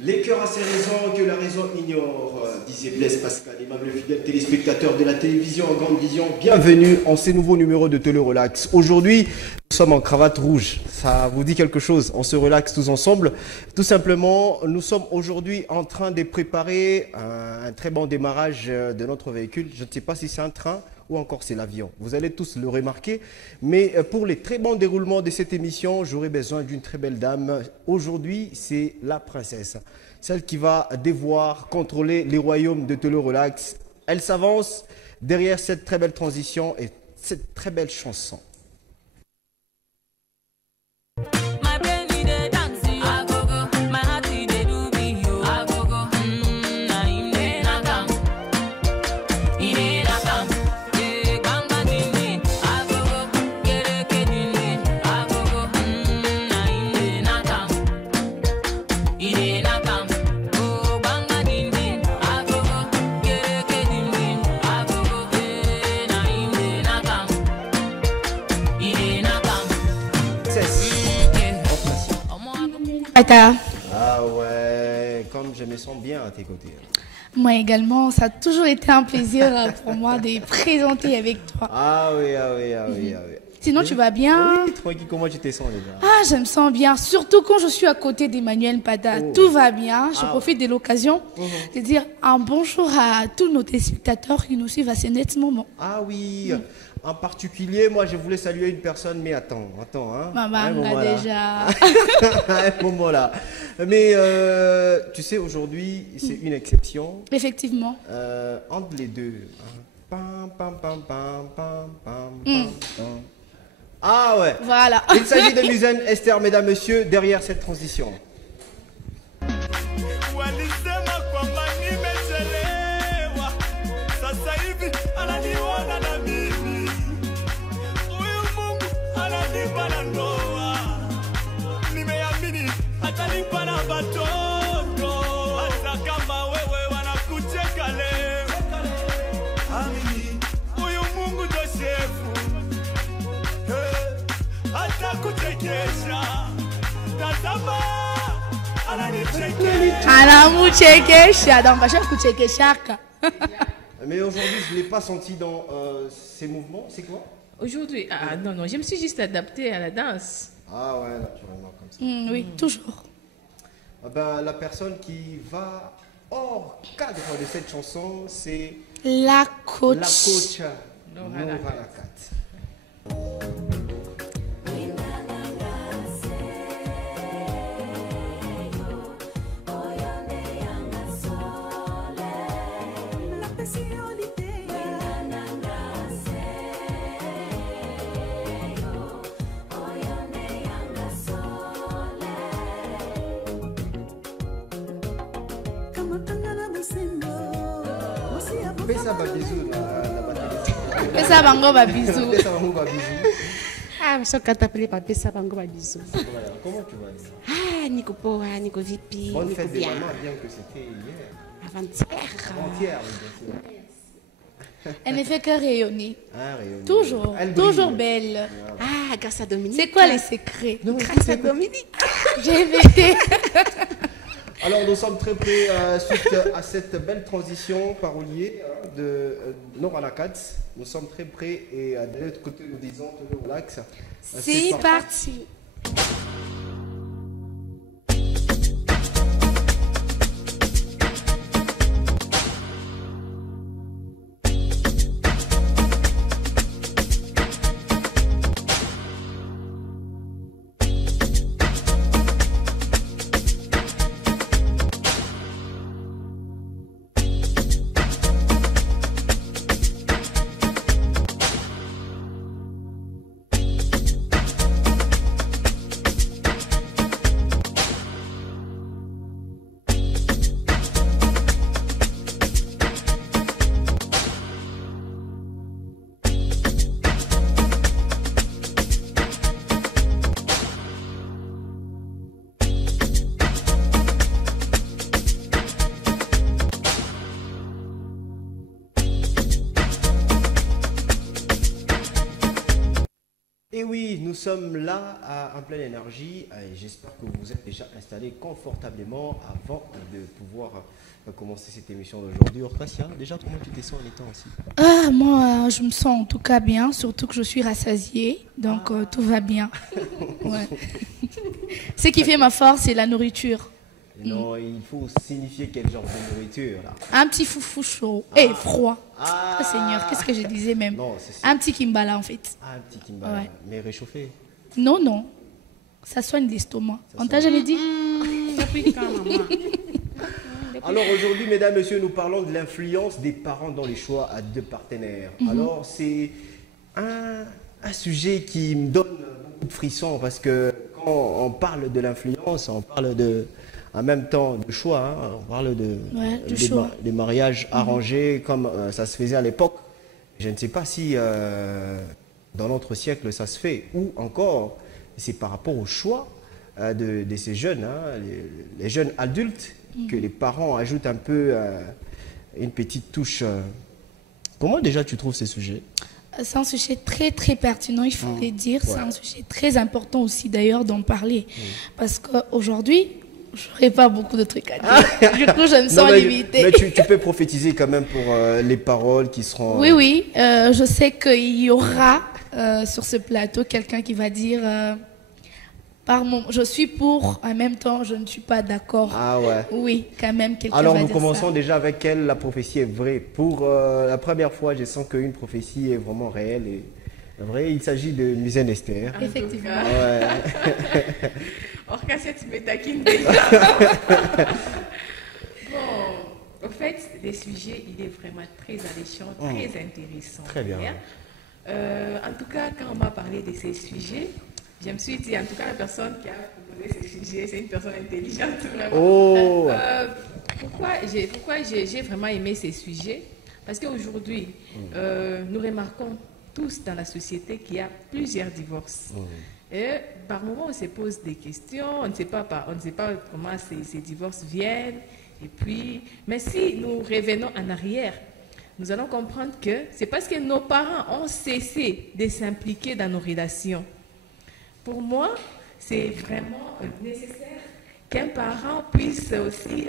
Les cœurs à ces raisons que la raison ignore, disait Blaise Pascal, aimable fidèle téléspectateur de la télévision en grande vision. Bienvenue en ce nouveau numéro de Télé Relax. Aujourd'hui, nous sommes en cravate rouge. Ça vous dit quelque chose? On se relaxe tous ensemble. Tout simplement, nous sommes aujourd'hui en train de préparer un très bon démarrage de notre véhicule. Je ne sais pas si c'est un train ou encore c'est l'avion. Vous allez tous le remarquer. Mais pour les très bons déroulements de cette émission, j'aurai besoin d'une très belle dame. Aujourd'hui, c'est la princesse. Celle qui va devoir contrôler les royaumes de Télé Relax. Elle s'avance derrière cette très belle transition et cette très belle chanson. Ah ouais, comme je me sens bien à tes côtés. Moi également, ça a toujours été un plaisir pour moi de présenter avec toi. Ah oui, ah oui, ah oui, ah oui. Sinon, tu vas bien? Oui, tranquille, comment tu te sens déjà? Ah, je me sens bien, surtout quand je suis à côté d'Emmanuel Pada. Oh. Tout va bien. Je profite de l'occasion de dire un bonjour à tous nos téléspectateurs qui nous suivent à ce net moment. Ah oui, en particulier, moi je voulais saluer une personne, mais attends, hein. Maman, déjà. Un moment là. Mais tu sais, aujourd'hui, c'est une exception. Effectivement. Entre les deux. Pam, pam, pam, pam, pam, pam, pam. Ah ouais. Voilà. Il s'agit de Muzen Esther, mesdames, messieurs, derrière cette transition. Mais aujourd'hui, je ne l'ai pas senti dans ces mouvements. C'est quoi? Aujourd'hui, non, je me suis juste adaptée à la danse. Ah ouais, naturellement, comme ça. Oui, toujours. Ah ben, la personne qui va hors cadre de cette chanson, c'est la coach. La coach Nora Lakat. Pesa ba bisou na bateli. Pesa bango ba bisou. Pesa bango ba bisou. Ah, mais ça quand appelé pas pesa bango ba bisou. Comment tu vas dire? Ah, Nico Poa, Nico Vipi. Bonne fête des mamans, bien que c'était hier. Avant-hier. Avant-hier, bien sûr. Elle ne fait que rayonner. Ah, rayonner. Toujours, toujours belle. Ah, grâce à Dominique. C'est quoi les secrets? Non, grâce à Dominique. J'ai vécu. Alors, nous sommes très prêts suite à cette belle transition parolier de Nora Lakat. Nous sommes très prêts et de l'autre côté, nous disons Télé Relax. C'est parti. Et oui, nous sommes là en pleine énergie et j'espère que vous êtes déjà installés confortablement avant de pouvoir commencer cette émission d'aujourd'hui. Orcasia, déjà comment tu te sens en étant ici? Ah, moi, je me sens en tout cas bien, surtout que je suis rassasiée, donc tout va bien. Ouais. Ce qui fait ma force, c'est la nourriture. Non, il faut signifier quel genre de nourriture là. Un petit foufou chaud et froid. Ah. Oh, Seigneur, qu'est-ce que je disais même? Non, c'est un petit kimbala en fait. Ah, un petit kimbala, Ouais. mais réchauffé. Non, non. Ça soigne l'estomac. On t'a jamais dit? Alors aujourd'hui, mesdames, messieurs, nous parlons de l'influence des parents dans les choix à deux partenaires. Alors c'est un sujet qui me donne beaucoup de frissons parce que quand on parle de l'influence, on parle en même temps de choix, hein, on parle des mariages arrangés comme ça se faisait à l'époque. Je ne sais pas si dans notre siècle ça se fait ou encore c'est par rapport au choix de ces jeunes, hein, les jeunes adultes, que les parents ajoutent un peu une petite touche. Comment déjà tu trouves ces sujets? C'est un sujet très très pertinent, il faut le dire. C'est un sujet très important aussi d'ailleurs d'en parler. Parce qu'aujourd'hui, je n'aurai pas beaucoup de trucs à dire. Du coup, je me sens limitée. Mais tu peux prophétiser quand même pour les paroles qui seront... Oui, oui. Je sais qu'il y aura sur ce plateau quelqu'un qui va dire... je suis pour, en même temps, je ne suis pas d'accord. Ah ouais. Oui, quand même, quelqu'un va Alors dire nous commençons ça. déjà avec elle, la prophétie est vraie. Pour la première fois, je sens qu'une prophétie est vraiment réelle et vraie. Il s'agit de Musen Esther. Effectivement. Ouais. Orcasia, tu me taquines déjà. Bon, au fait, le sujet, il est vraiment très alléchant, très intéressant. Très bien. En tout cas, quand on m'a parlé de ces sujets, je me suis dit, en tout cas, la personne qui a proposé ce sujet, c'est une personne intelligente, vraiment. Oh. Pourquoi j'ai vraiment aimé ces sujets? Parce qu'aujourd'hui, nous remarquons tous dans la société qu'il y a plusieurs divorces. Et par moments, on se pose des questions, on ne sait pas comment ces divorces viennent. Et puis, mais si nous revenons en arrière, nous allons comprendre que c'est parce que nos parents ont cessé de s'impliquer dans nos relations. Pour moi, c'est vraiment nécessaire qu'un parent puisse aussi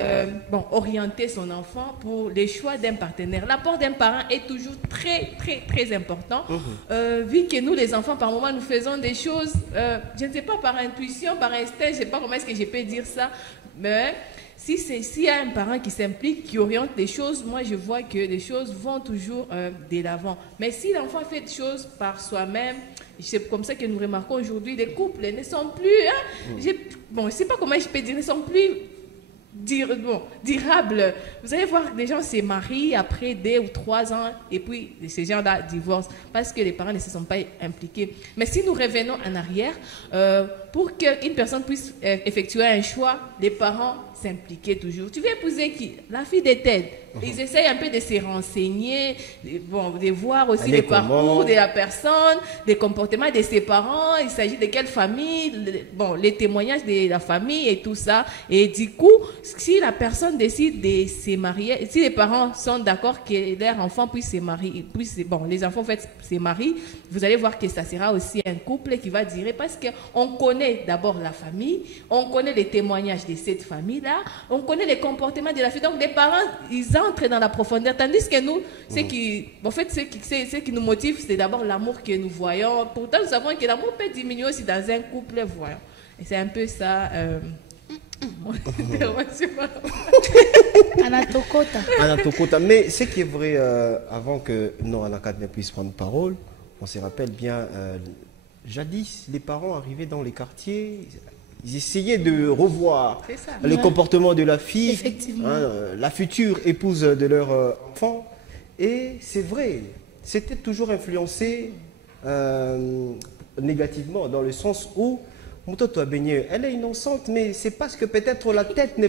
orienter son enfant pour les choix d'un partenaire. L'apport d'un parent est toujours très, très, très important. Vu que nous, les enfants, par moment, nous faisons des choses, je ne sais pas, par intuition, par instinct, je ne sais pas comment est-ce que je peux dire ça, mais s'il y a un parent qui s'implique, qui oriente les choses, moi, je vois que les choses vont toujours de l'avant. Mais si l'enfant fait des choses par soi-même, c'est comme ça que nous remarquons aujourd'hui, les couples ne sont plus, je ne sais pas comment je peux dire, ne sont plus durables. Vous allez voir, les gens se marient après 2 ou 3 ans et puis ces gens-là divorcent parce que les parents ne se sont pas impliqués. Mais si nous revenons en arrière, pour qu'une personne puisse effectuer un choix, les parents s'impliquaient toujours. Tu veux épouser qui? La fille de Ted. Ils essayent un peu de se renseigner, de voir aussi les parcours de la personne, les comportements de ses parents, il s'agit de quelle famille, les témoignages de la famille et tout ça. Et du coup, si la personne décide de se marier, si les parents sont d'accord que leur enfant puisse se marier, les enfants en fait se marient, vous allez voir que ça sera aussi un couple qui va durer parce qu'on connaît d'abord la famille, on connaît les témoignages de cette famille-là, on connaît les comportements de la fille. Donc les parents, ils entrent dans la profondeur, tandis que nous, ce qui nous motive, c'est d'abord l'amour que nous voyons. Pourtant, nous savons que l'amour peut diminuer aussi dans un couple voyant. Et c'est un peu ça. Anatokota. Mais ce qui est vrai, avant que Nora ne puisse prendre parole, on se rappelle bien, jadis, les parents arrivaient dans les quartiers, ils essayaient de revoir le comportement de la fille, la future épouse de leur enfant. Et c'est vrai, c'était toujours influencé négativement, dans le sens où Moutoto a baigné, elle est innocente, mais c'est parce que peut-être la tête ne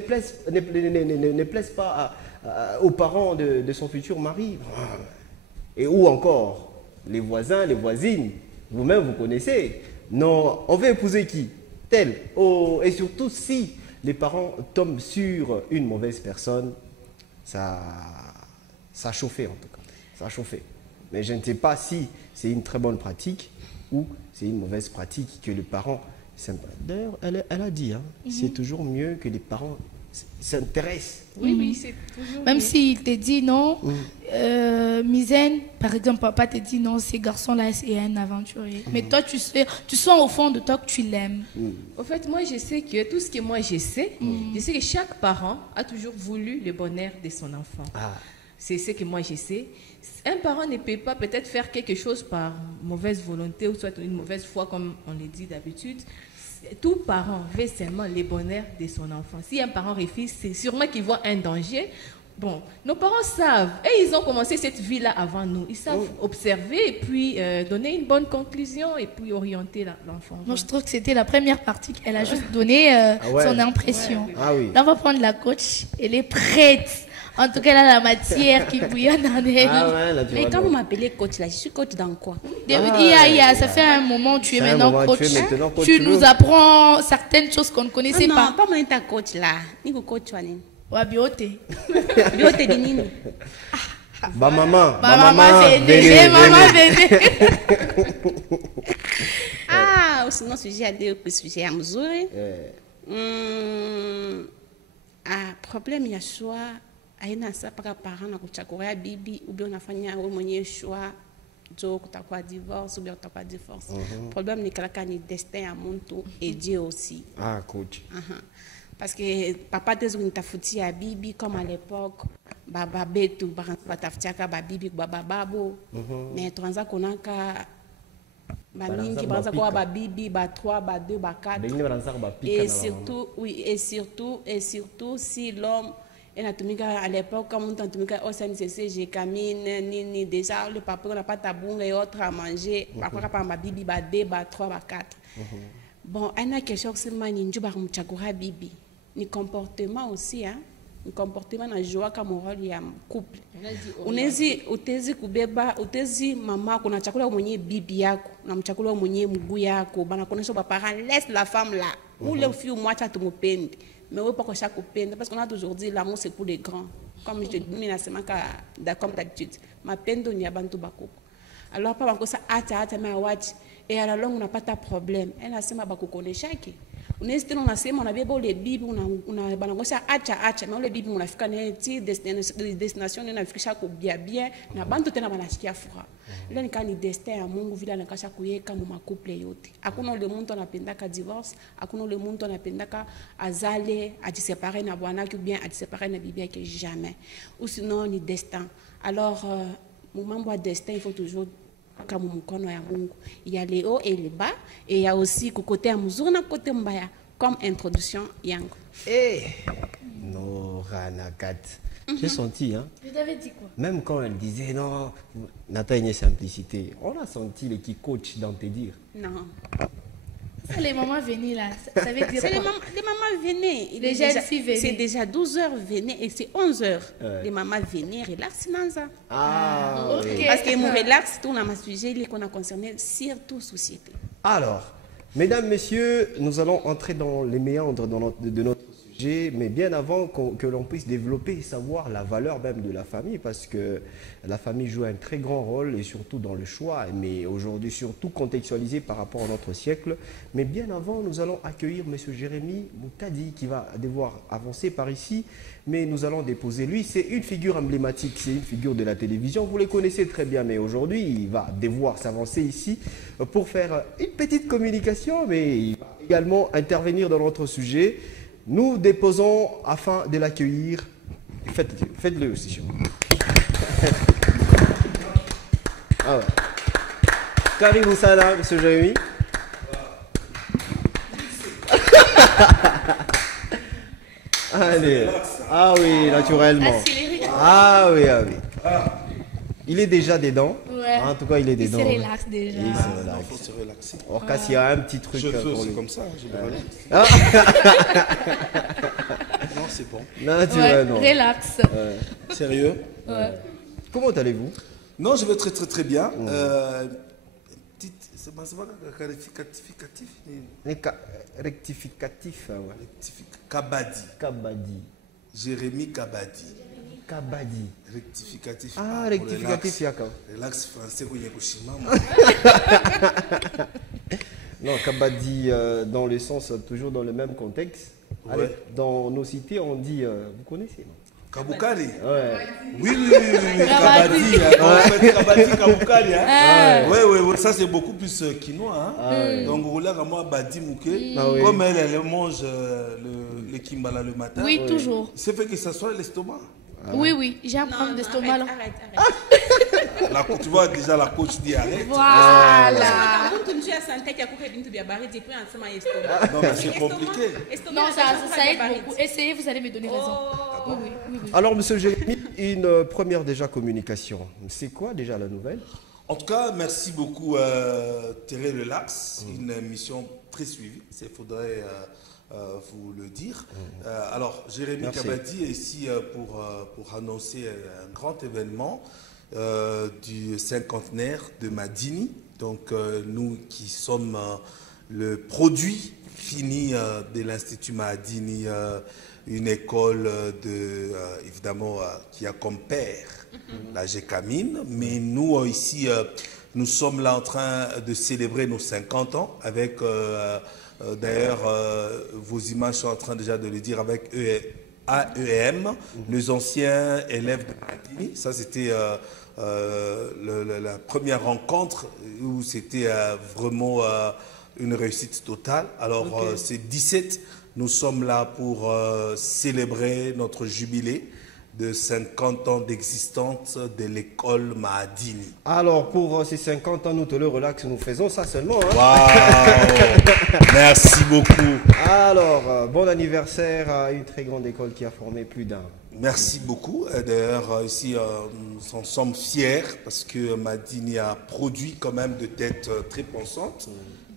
plaise pas aux parents de son futur mari. Et ou encore, les voisins, les voisines, vous-même vous connaissez. Non, on veut épouser qui? Tel. Oh, et surtout si les parents tombent sur une mauvaise personne, ça a chauffé en tout cas. Ça a chauffé. Mais je ne sais pas si c'est une très bonne pratique. ou c'est une mauvaise pratique que les parents... D'ailleurs, elle a dit, hein, c'est toujours mieux que les parents s'intéressent. Oui, oui, c'est toujours Même mieux. s'il te dit non, Mizen, par exemple, papa te dit non, ce garçon-là, c'est un aventurier. Mais toi, tu sens au fond de toi que tu l'aimes. Au fait, moi, je sais que tout ce que moi je sais que chaque parent a toujours voulu le bonheur de son enfant. Ah. C'est ce que moi je sais. Un parent ne peut pas peut-être faire quelque chose par mauvaise volonté ou soit une mauvaise foi, comme on le dit d'habitude. Tout parent veut seulement le bonheur de son enfant. Si un parent refuse, c'est sûrement qu'il voit un danger. Bon, nos parents savent, et ils ont commencé cette vie-là avant nous. Ils savent observer et puis donner une bonne conclusion et puis orienter l'enfant. Moi, je trouve que c'était la première partie qu'elle a juste donné son impression. Ah oui. Là, on va prendre la coach. Elle est prête. En tout cas, elle a la matière qui bouillonne en elle. Ah ouais, là, tu Mais vois, quand donc. vous m'appelez coach, là, je suis coach dans quoi? Ça fait un moment, tu es C'est un maintenant moment, coach. tu es maintenant coach, Tu tu nous veux. apprends certaines choses qu'on ne connaissait Non, pas. pas moi, ta coach là. Ni coach wani. Ouais, bioté. Bio te dinini. Bah maman, Ma maman venez, maman venez. Ah, sinon sujet à deux, puis sujet à mesure. Problème ya choix aina sa paka parent na kuchakura bibi ou bien unafanya wewe mwenyewe choix jo kutakuwa divorce ou bien kutakuwa divorce. Problème ni kalaka ni destin ya mtu et Dieu aussi. Ah, coach. Parce que papa tezo nitafutia ya bibi comme à l'époque baba betu batafutiaka ba bibi baba babo mais tuanza konaka ba mingi banza kwa ba bibi ba 3 ba 2 ba 4 et surtout oui et surtout si l'homme enatumika à l'époque comme on tumika au CNCC j'ai camine ni déjà le papa on n'a pas tabunga et autres à manger papa pa ba bibi ba 2 ba 3 ba 4 bon ana quelque chose seulement ni njuba kumchagura bibi ni comportement aussi hein ni comportement na joa kama role ya couple unezi utezi kubeba utezi mama kuna chakula mwenye bibi yako na mchakula mwenye mguu yako bana konesha papa laisse la femme là ou le fille mwacha tumupende mais wewe pas chaque kupenda parce qu'on a toujours dit l'amour c'est pour les grands comme je dis na sema ka comme d'habitude mapendo ni abantu bakoko alors pas bakosa hata mais watch et à la longue unapata problème elle nasema bakukoneshaki unaweza tena unasema unabeba ule bibi una banangosha acha na ule bibi unafika naye ti destination inafikisha kubia bien na bantu tena banashikia furaha ile ni destin ya Mungu vile anakasha kuyeka mu makuple yote hakuna ule mtu anapendaka divorce hakuna ule mtu anapendaka azale ajisepare na bwana ou bien ajisepare na bibi yake jamais ou sinon ni destin alors mu mambo ya destin il faut toujours kama mkono ya Mungu il y a les hauts et les bas et il y a aussi côté ya mzuri na côté mbaya comme introduction yango Nora Nakat. J'ai senti, hein. Je t'avais dit quoi? Même quand elle disait non, Nathalie simplicité, on a senti les qui coach dans tes dires. non Ça, les mamans venaient là. Ça veut dire c'est quoi? les mamans venaient Les jeunes filles venaient. c'est déjà 12h venaient et c'est 11h Ouais. les mamans venaient relax nanza Ah, ok. oui. parce que mon relax tout na ma sujet il qu'on a concerné surtout société. Alors, mesdames, messieurs, nous allons entrer dans les méandres de notre sujet, mais bien avant que l'on puisse développer et savoir la valeur même de la famille, parce que la famille joue un très grand rôle, et surtout dans le choix, mais aujourd'hui surtout contextualisé par rapport à notre siècle. Mais bien avant, nous allons accueillir M. Jérémy Moutadi, qui va devoir avancer par ici, mais nous allons déposer lui. C'est une figure emblématique, c'est une figure de la télévision, vous les connaissez très bien, mais aujourd'hui, il va devoir s'avancer ici pour faire une petite communication, mais il va également intervenir dans notre sujet. Nous déposons afin de l'accueillir. Faites-le aussi, chez moi. Ah ouais. Karibou Sana, M. Jérémy. Allez. Ah oui, naturellement. Accéléré. Ah oui, ah oui. Il est déjà dedans. Ouais. En tout cas, il est Il dedans. se relaxe déjà. Il se Il relaxe. faut se relaxer. Or, qu'à s'il y a un petit truc Je pour c'est lui. comme ça, je me relaxe. Ah, Non, c'est bon. Ouais, naturellement. relax. Sérieux? Ouais. Comment allez-vous? Non, je vais très très très bien. C'est pas qualificatif. Rectificatif. Ouais. Kabadi. Kabadi. Jérémy Kabadi. Kabadi. Rectificatif. Ah, pour rectificatif, relax. Yaka. Relax français, où il y a Kushima. Non, Kabadi, dans le sens, toujours dans le même contexte. Ouais. Allez, dans nos cités, on dit, vous connaissez, non? Kaboukali. Ouais. Oui, Kabadi. En fait, Kabadi, Kaboukali. Oui, ça c'est beaucoup plus quinoa. Hein. Donc, on a moi Badi Mouké. Comme elle mange le kimbala le matin. Oui, toujours. C'est fait que ça soit l'estomac. Oui, j'ai un problème d'estomac là. Tu vois déjà la coach dit arrête. Voilà. Non, mais c'est compliqué. Non, ça aide beaucoup. Essayez, vous allez me donner raison. Oui. Alors, monsieur Jérémy, une première déjà communication. C'est quoi déjà la nouvelle? En tout cas, merci beaucoup Thérèse Relax, une émission très suivie, il faudrait vous le dire. Alors, Jérémy Kabadi est ici pour annoncer un grand événement du cinquantenaire de Madini. Donc, nous qui sommes le produit fini de l'Institut Madini, une école évidemment qui a comme père la GECAMINE, mais nous ici nous sommes là en train de célébrer nos 50 ans avec d'ailleurs vos images sont en train déjà de le dire avec AEM, les anciens élèves de Madini. Ça c'était la première rencontre où c'était vraiment une réussite totale. Alors c'est 17. Nous sommes là pour célébrer notre jubilé de 50 ans d'existence de l'école Mahadini. Alors, pour ces 50 ans, nous te le relax, nous faisons ça seulement. Hein? Wow. Merci beaucoup. Alors, bon anniversaire à une très grande école qui a formé plus d'un. Merci beaucoup. D'ailleurs, ici, nous en sommes fiers parce que Mahadini a produit quand même de têtes très pensantes.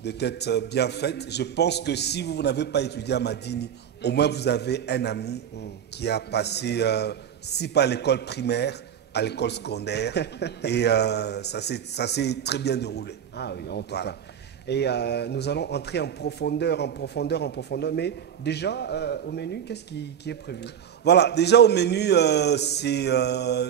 De tête bien faite. Je pense que si vous n'avez pas étudié à Madini, au moins vous avez un ami qui a passé, si pas à l'école primaire, à l'école secondaire. Et ça s'est très bien déroulé. Ah oui, en tout cas. Et nous allons entrer en profondeur. Mais déjà, au menu, qu'est-ce qui est prévu? Voilà, déjà au menu,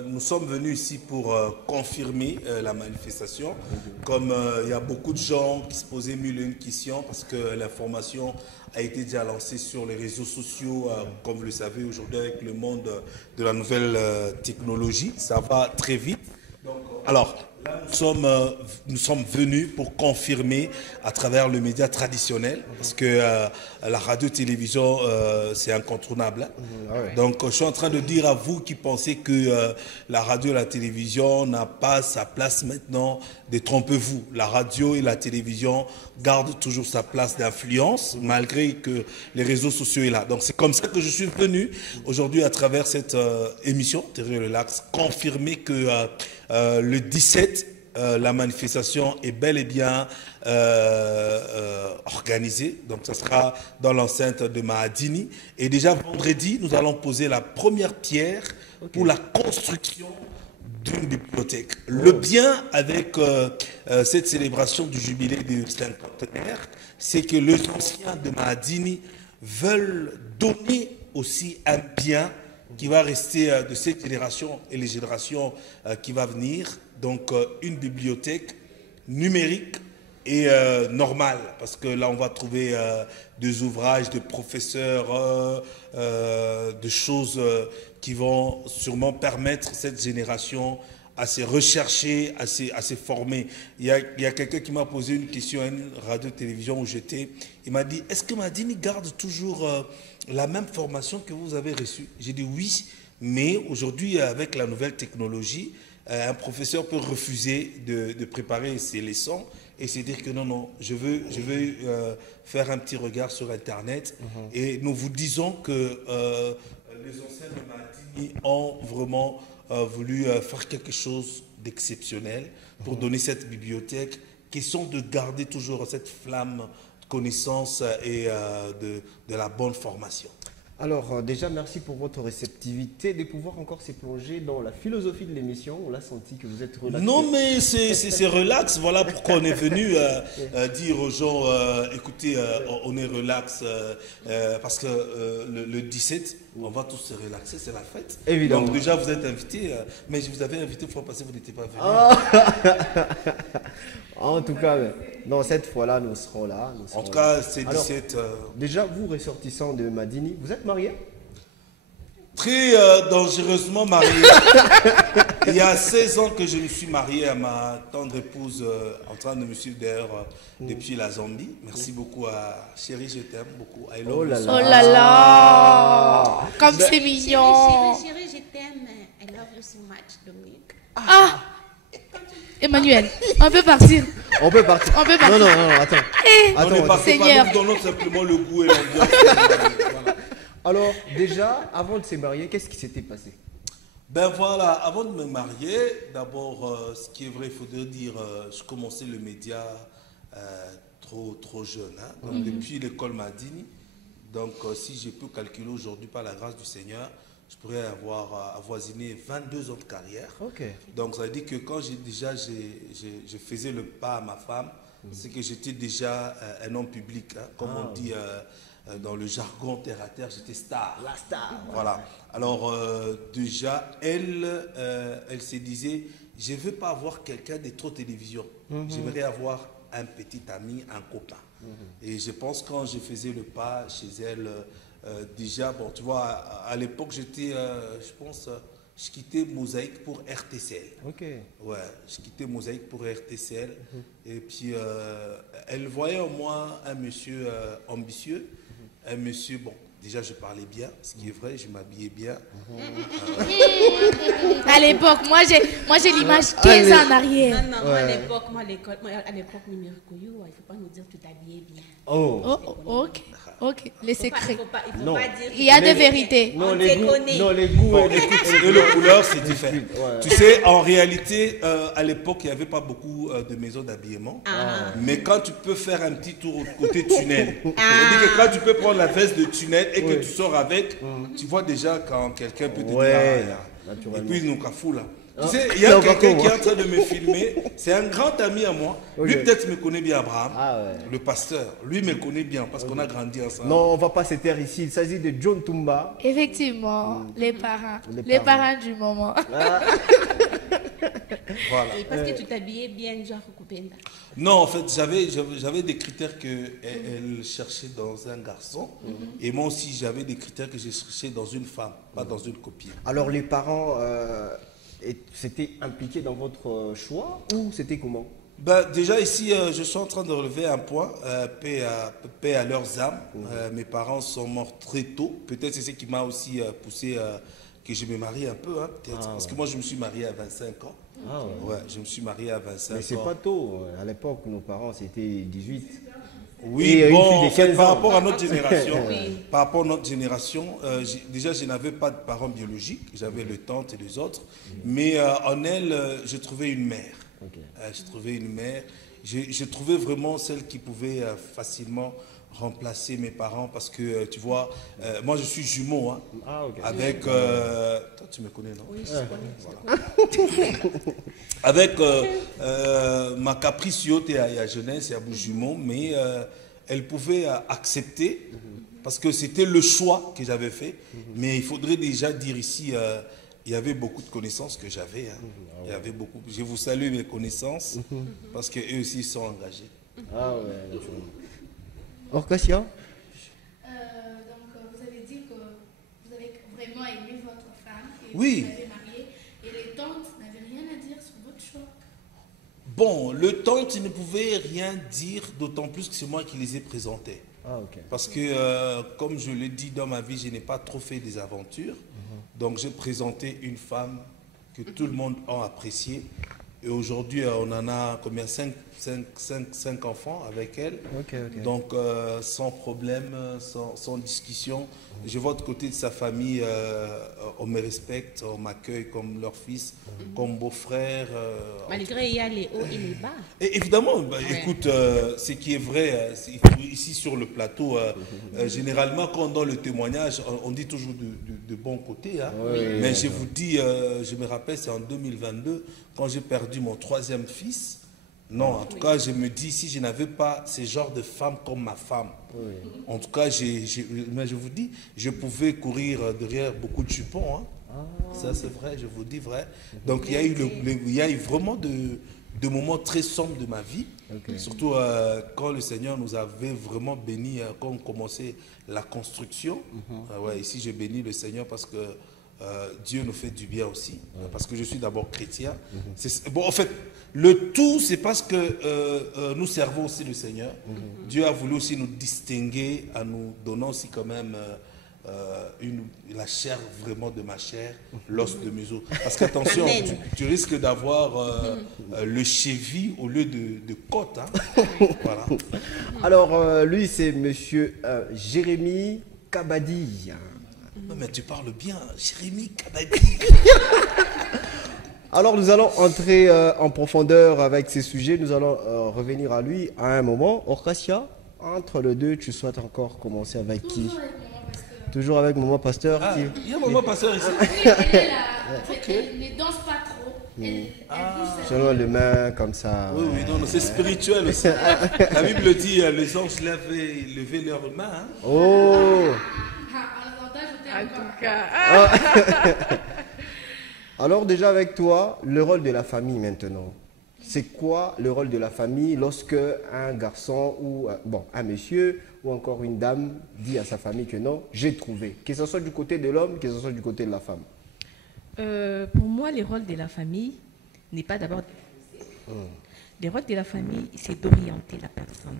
nous sommes venus ici pour confirmer la manifestation. Comme il y a beaucoup de gens qui se posaient mille et une questions parce que l'information a été déjà lancée sur les réseaux sociaux, comme vous le savez aujourd'hui avec le monde de la nouvelle technologie. Ça va très vite. Donc, alors, là, nous sommes venus pour confirmer à travers le média traditionnel, parce que la radio-télévision, c'est incontournable. Donc, je suis en train de dire à vous qui pensez que la radio et la télévision n'a pas sa place maintenant, détrompez-vous. La radio et la télévision gardent toujours sa place d'influence, malgré que les réseaux sociaux sont là. Donc, c'est comme ça que je suis venu aujourd'hui à travers cette émission, Thérèse Relax, confirmer que le 17, la manifestation est bel et bien organisée. Donc, ça sera dans l'enceinte de Mahadini. Et déjà, vendredi, nous allons poser la première pierre pour la construction d'une bibliothèque. Le bien avec cette célébration du jubilé du cinquantenaire, c'est que les anciens de Mahadini veulent donner aussi un bien qui va rester de cette génération et les générations qui vont venir. Donc, une bibliothèque numérique et normale, parce que là, on va trouver des ouvrages de professeurs, de choses qui vont sûrement permettre cette génération à se rechercher, à se former. Il y a quelqu'un qui m'a posé une question à une radio-télévision où j'étais. Il m'a dit, est-ce que Madini garde toujours la même formation que vous avez reçue? J'ai dit oui, mais aujourd'hui, avec la nouvelle technologie, un professeur peut refuser de préparer ses leçons et se dire que non, je veux faire un petit regard sur Internet. Et nous vous disons que les anciens de Madini ont vraiment voulu faire quelque chose d'exceptionnel pour donner cette bibliothèque. Question de garder toujours cette flamme de connaissance et de la bonne formation. Alors, déjà, merci pour votre réceptivité, de pouvoir encore se plonger dans la philosophie de l'émission. On l'a senti que vous êtes relaxé. Non, mais c'est relax. Voilà pourquoi on est venu dire aux gens, écoutez, on est relax parce que le 17, on va tous se relaxer, c'est la fête. Évidemment. Donc déjà, vous êtes invités, mais je vous avais invité une fois passée, vous n'étiez pas venu. En tout cas, non, cette fois-là, nous serons là. En tout cas, c'est 17. Déjà, vous, ressortissant de Madini, vous êtes marié? Très dangereusement marié. Il y a 16 ans que je me suis marié à ma tendre épouse, en train de me suivre d'ailleurs depuis la Zambie. Merci beaucoup à chérie, je t'aime beaucoup. I love Oh là you. là. Oh là là, comme c'est mignon. Chérie, je t'aime. I love you so much, Dominique. Ah, Emmanuel, on peut partir. On peut partir. On peut partir. Non, non, non, attends. Eh, On ne partons Seigneur. pas, nous donnons simplement le goût et l'ambiance. Voilà. Alors, déjà, avant de se marier, qu'est-ce qui s'était passé? Ben voilà, avant de me marier, d'abord, ce qui est vrai, il faudrait dire, je commençais le média trop jeune. Hein. Donc, depuis l'école Madini, donc si je peux calculer aujourd'hui par la grâce du Seigneur, je pourrais avoir avoisiné 22 ans de carrière. Ok. Donc ça veut dire que quand je faisais le pas à ma femme, c'est que j'étais déjà un homme public. Hein. Comme on dit dans le jargon terre à terre, j'étais star. La star. Voilà. Alors déjà, elle se disait, je ne veux pas avoir quelqu'un de trop télévision. J'aimerais avoir un petit ami, un copain. Et je pense quand je faisais le pas chez elle, déjà, bon, tu vois, à l'époque, j'étais, je pense, je quittais Mosaïque pour RTCL. Ok. Ouais, je quittais Mosaïque pour RTCL. Et puis, elle voyait en moi un monsieur ambitieux, un monsieur, bon, déjà, je parlais bien, ce qui est vrai, je m'habillais bien. À l'époque, moi j'ai l'image 15 ans en arrière. Non, non, moi, à l'époque, il ne faut pas nous dire que tu t'habillais bien. Oh. Oh, ok, les secrets. Il faut Non. pas dire. Il y a des vérités. Non, On les te goûts, connaît. non, les goûts et les Et le couleur, c'est différent. Ouais. Tu sais, en réalité, à l'époque, il n'y avait pas beaucoup de maisons d'habillement. Mais quand tu peux faire un petit tour au côté tunnel, c'est-à-dire que quand tu peux prendre la veste de tunnel et que tu sors avec, tu vois déjà quand quelqu'un peut te dire, Ouais, et naturellement. puis nous cafou là. Tu sais, il y a Non, quelqu'un pas qui est en train de me filmer, c'est un grand ami à moi. Lui Ok. peut-être me connaît bien, Abraham, Ah ouais. le pasteur. Lui me connaît bien parce qu'on a grandi ensemble. Non, on va pas se taire ici. Il s'agit de John Tumba. Effectivement, les parents. Les Les parents. parents du moment. Voilà. Et parce que tu t'habillais bien, genre Kupenda. Non, en fait, j'avais des critères qu'elle cherchait dans un garçon. Et moi aussi, j'avais des critères que j'ai cherchais dans une femme, pas dans une copine. Alors, les parents s'étaient impliqués dans votre choix ou c'était comment? Ben, déjà ici, je suis en train de relever un point, paix à leurs âmes. Mes parents sont morts très tôt. Peut-être c'est ce qui m'a aussi poussé que je me marie un peu, hein, peut-être. Parce que moi, je me suis marié à 25 ans. Ah ouais. Ouais, je me suis marié à 25 Mais c'est ans. pas tôt. À l'époque, nos parents, c'était 18. Oui, Et une bon, fille de en fait, 15 par ans. rapport à notre génération, Oui. par rapport à notre génération, déjà, je n'avais pas de parents biologiques. J'avais le tante et les autres. Mais en elle, je trouvais une mère. Ok. Je trouvais une mère. Je trouvais vraiment celle qui pouvait facilement remplacer mes parents parce que, tu vois, moi, je suis jumeau, hein, Ah, ok. avec... toi, tu me connais, non? Oui, je connais. Avec ma caprice yote à Jeunesse et à Bougimont, mais elle pouvait accepter parce que c'était le choix que j'avais fait. Mais il faudrait déjà dire ici, il y avait beaucoup de connaissances que j'avais. Hein. Il y avait beaucoup. Je vous salue mes connaissances parce qu'eux aussi sont engagés. Ah ouais, naturellement. Orcasia? Donc, vous avez dit que vous avez vraiment aimé votre femme et Oui. vous l'avez mariée. Et les tantes n'avaient rien à dire sur votre choix. Bon, le tante ne pouvait rien dire, d'autant plus que c'est moi qui les ai présentés. Ah, ok. Parce que, comme je l'ai dit dans ma vie, je n'ai pas trop fait des aventures. Donc, j'ai présenté une femme que tout le monde a appréciée. Et aujourd'hui, on en a combien? 5 5 enfants avec elle. Ok. Donc, sans problème, sans discussion. Je vois de côté de sa famille, on me respecte, on m'accueille comme leur fils, comme beau-frère. Malgré il y a les hauts et les bas. Et évidemment, Ouais. écoute, ce qui est vrai, ici sur le plateau, généralement, quand on donne le témoignage, on dit toujours de bon côté. Hein. Mais je vous dis, je me rappelle, c'est en 2022, quand j'ai perdu mon 3e fils. Non, en tout cas, je me dis, si je n'avais pas ce genre de femme comme ma femme, en tout cas, mais je vous dis, je pouvais courir derrière beaucoup de jupons. Hein. Ça, c'est vrai, je vous dis vrai. Donc, il y a eu vraiment de moments très sombres de ma vie. Surtout quand le Seigneur nous avait vraiment bénis, quand on commençait la construction. Ici, je bénis le Seigneur parce que Dieu nous fait du bien aussi, parce que je suis d'abord chrétien. Bon, en fait, le tout, c'est parce que nous servons aussi le Seigneur. Dieu a voulu aussi nous distinguer en nous donnant aussi quand même la chair vraiment de ma chair, l'os de mes os. Parce qu'attention, tu risques d'avoir le cheville au lieu de côte. Hein. Voilà. Alors, lui, c'est monsieur Jérémy Kabadi. Non, mais tu parles bien, Jérémy Kabadi. Alors, nous allons entrer en profondeur avec ces sujets. Nous allons revenir à lui à un moment. Orcasia, entre les deux, tu souhaites encore commencer avec qui? Toujours avec Maman Pasteur. Il y a Maman Pasteur ici. Oui, elle est là. Elle ne danse pas trop. Elle bouge. Selon les mains, comme ça. Oui, non, c'est spirituel aussi. La Bible dit les anges levaient leurs mains. Hein. Oh! En tout cas. Alors déjà avec toi, le rôle de la famille maintenant. C'est quoi le rôle de la famille lorsque un garçon ou un monsieur ou encore une dame dit à sa famille que non, j'ai trouvé, que ce soit du côté de l'homme, que ce soit du côté de la femme? Pour moi, le rôle de la famille n'est pas d'abord... Le rôle de la famille, c'est d'orienter la personne.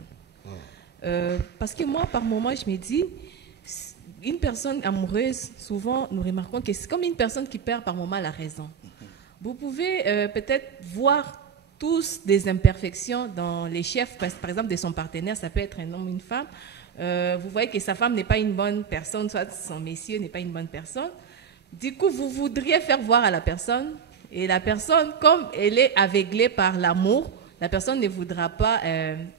Parce que moi, par moment, je me dis... Une personne amoureuse, souvent, nous remarquons que c'est comme une personne qui perd par moment la raison. Vous pouvez peut-être voir tous des imperfections dans les chefs, par exemple, de son partenaire, ça peut être un homme ou une femme. Vous voyez que sa femme n'est pas une bonne personne, soit son messieurs n'est pas une bonne personne. Du coup, vous voudriez faire voir à la personne, et la personne, comme elle est aveuglée par l'amour, la personne ne voudra pas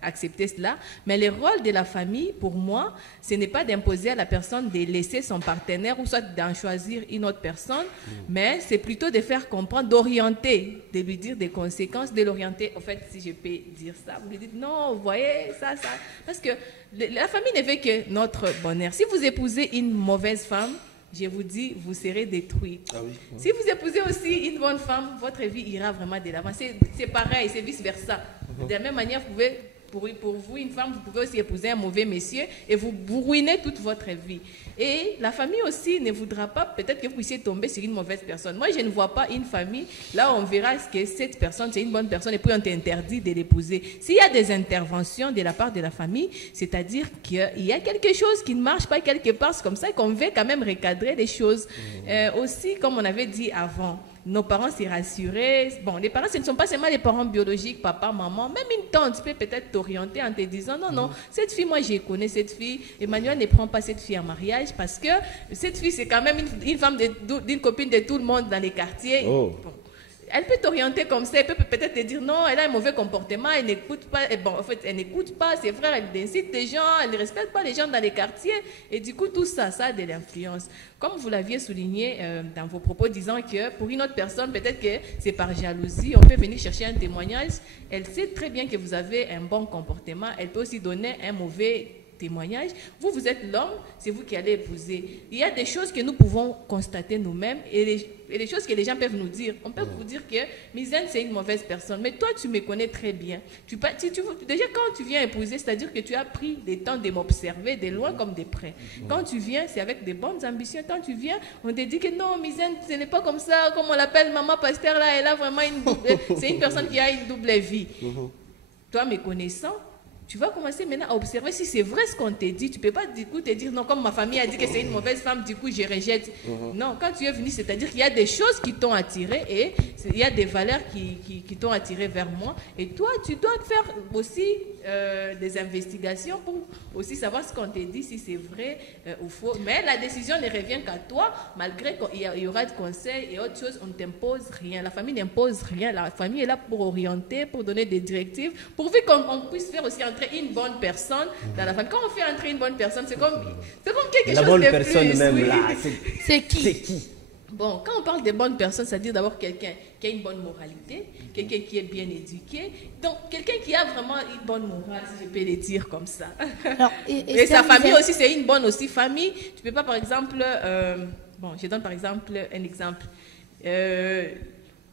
accepter cela. Mais le rôle de la famille, pour moi, ce n'est pas d'imposer à la personne de laisser son partenaire ou soit d'en choisir une autre personne, mais c'est plutôt de faire comprendre, d'orienter, de lui dire des conséquences, de l'orienter. En fait, si je peux dire ça, vous lui dites non, vous voyez, ça. Parce que la famille ne veut que notre bonheur. Si vous épousez une mauvaise femme, je vous dis, vous serez détruit. Ah oui. Si vous épousez aussi une bonne femme, votre vie ira vraiment de l'avant. C'est pareil, c'est vice-versa. De la même manière, vous pouvez, pour vous, une femme, vous pouvez aussi épouser un mauvais monsieur et vous ruinez toute votre vie. Et la famille aussi ne voudra pas, peut-être que vous puissiez tomber sur une mauvaise personne. Moi, je ne vois pas une famille, là on verra que cette personne, c'est une bonne personne et puis on t'interdit de l'épouser. S'il y a des interventions de la part de la famille, c'est-à-dire qu'il y a quelque chose qui ne marche pas quelque part, c'est comme ça qu'on veut quand même recadrer les choses. Aussi, comme on avait dit avant, nos parents s'y rassuraient. Bon, les parents, ce ne sont pas seulement les parents biologiques, papa, maman. Même une tante peut peut-être t'orienter en te disant non, cette fille, moi, je connais cette fille. Emmanuel ne prend pas cette fille en mariage parce que cette fille, c'est quand même une femme d'une copine de tout le monde dans les quartiers. Oh. Bon. Elle peut t'orienter comme ça, elle peut peut-être te dire non, elle a un mauvais comportement, elle n'écoute pas, en fait, elle n'écoute pas ses frères, elle incite les gens, elle ne respecte pas les gens dans les quartiers, et du coup, tout ça, ça a de l'influence. Comme vous l'aviez souligné dans vos propos, disant que pour une autre personne, peut-être que c'est par jalousie, on peut venir chercher un témoignage, elle sait très bien que vous avez un bon comportement, elle peut aussi donner un mauvais témoignage. Vous êtes l'homme, c'est vous qui allez épouser. Il y a des choses que nous pouvons constater nous-mêmes et les choses que les gens peuvent nous dire. On peut vous dire que Mizène, c'est une mauvaise personne, mais toi, tu me connais très bien. Déjà, quand tu viens épouser, c'est-à-dire que tu as pris le temps de m'observer de loin comme de près. Quand tu viens, c'est avec de bonnes ambitions. Quand tu viens, on te dit que non, Mizène, ce n'est pas comme ça, comme on l'appelle Maman Pasteur, là, elle a vraiment c'est une personne qui a une double vie. Toi, me connaissant, tu vas commencer maintenant à observer si c'est vrai ce qu'on te dit. Tu ne peux pas du coup te dire non, comme ma famille a dit que c'est une mauvaise femme, du coup je rejette. Non, quand tu es venu, c'est-à-dire qu'il y a des choses qui t'ont attiré et il y a des valeurs qui t'ont attiré vers moi. Et toi, tu dois faire aussi des investigations pour aussi savoir ce qu'on te dit, si c'est vrai ou faux. Mais la décision ne revient qu'à toi, malgré qu'il y aura des conseils et autre chose, on ne t'impose rien. La famille n'impose rien. La famille est là pour orienter, pour donner des directives, pourvu qu'on puisse faire aussi entrer une bonne personne dans la famille. Quand on fait entrer une bonne personne, c'est comme quelque chose de plus. Même oui. là, C'est qui? c'est qui? Bon, quand on parle de bonnes personnes, c'est-à-dire d'abord quelqu'un qui a une bonne moralité, quelqu'un qui est bien éduqué, donc quelqu'un qui a vraiment une bonne morale, si je peux le dire comme ça. Alors, et sa famille aussi, c'est une bonne aussi famille. Tu peux pas, par exemple, bon, je donne par exemple un exemple.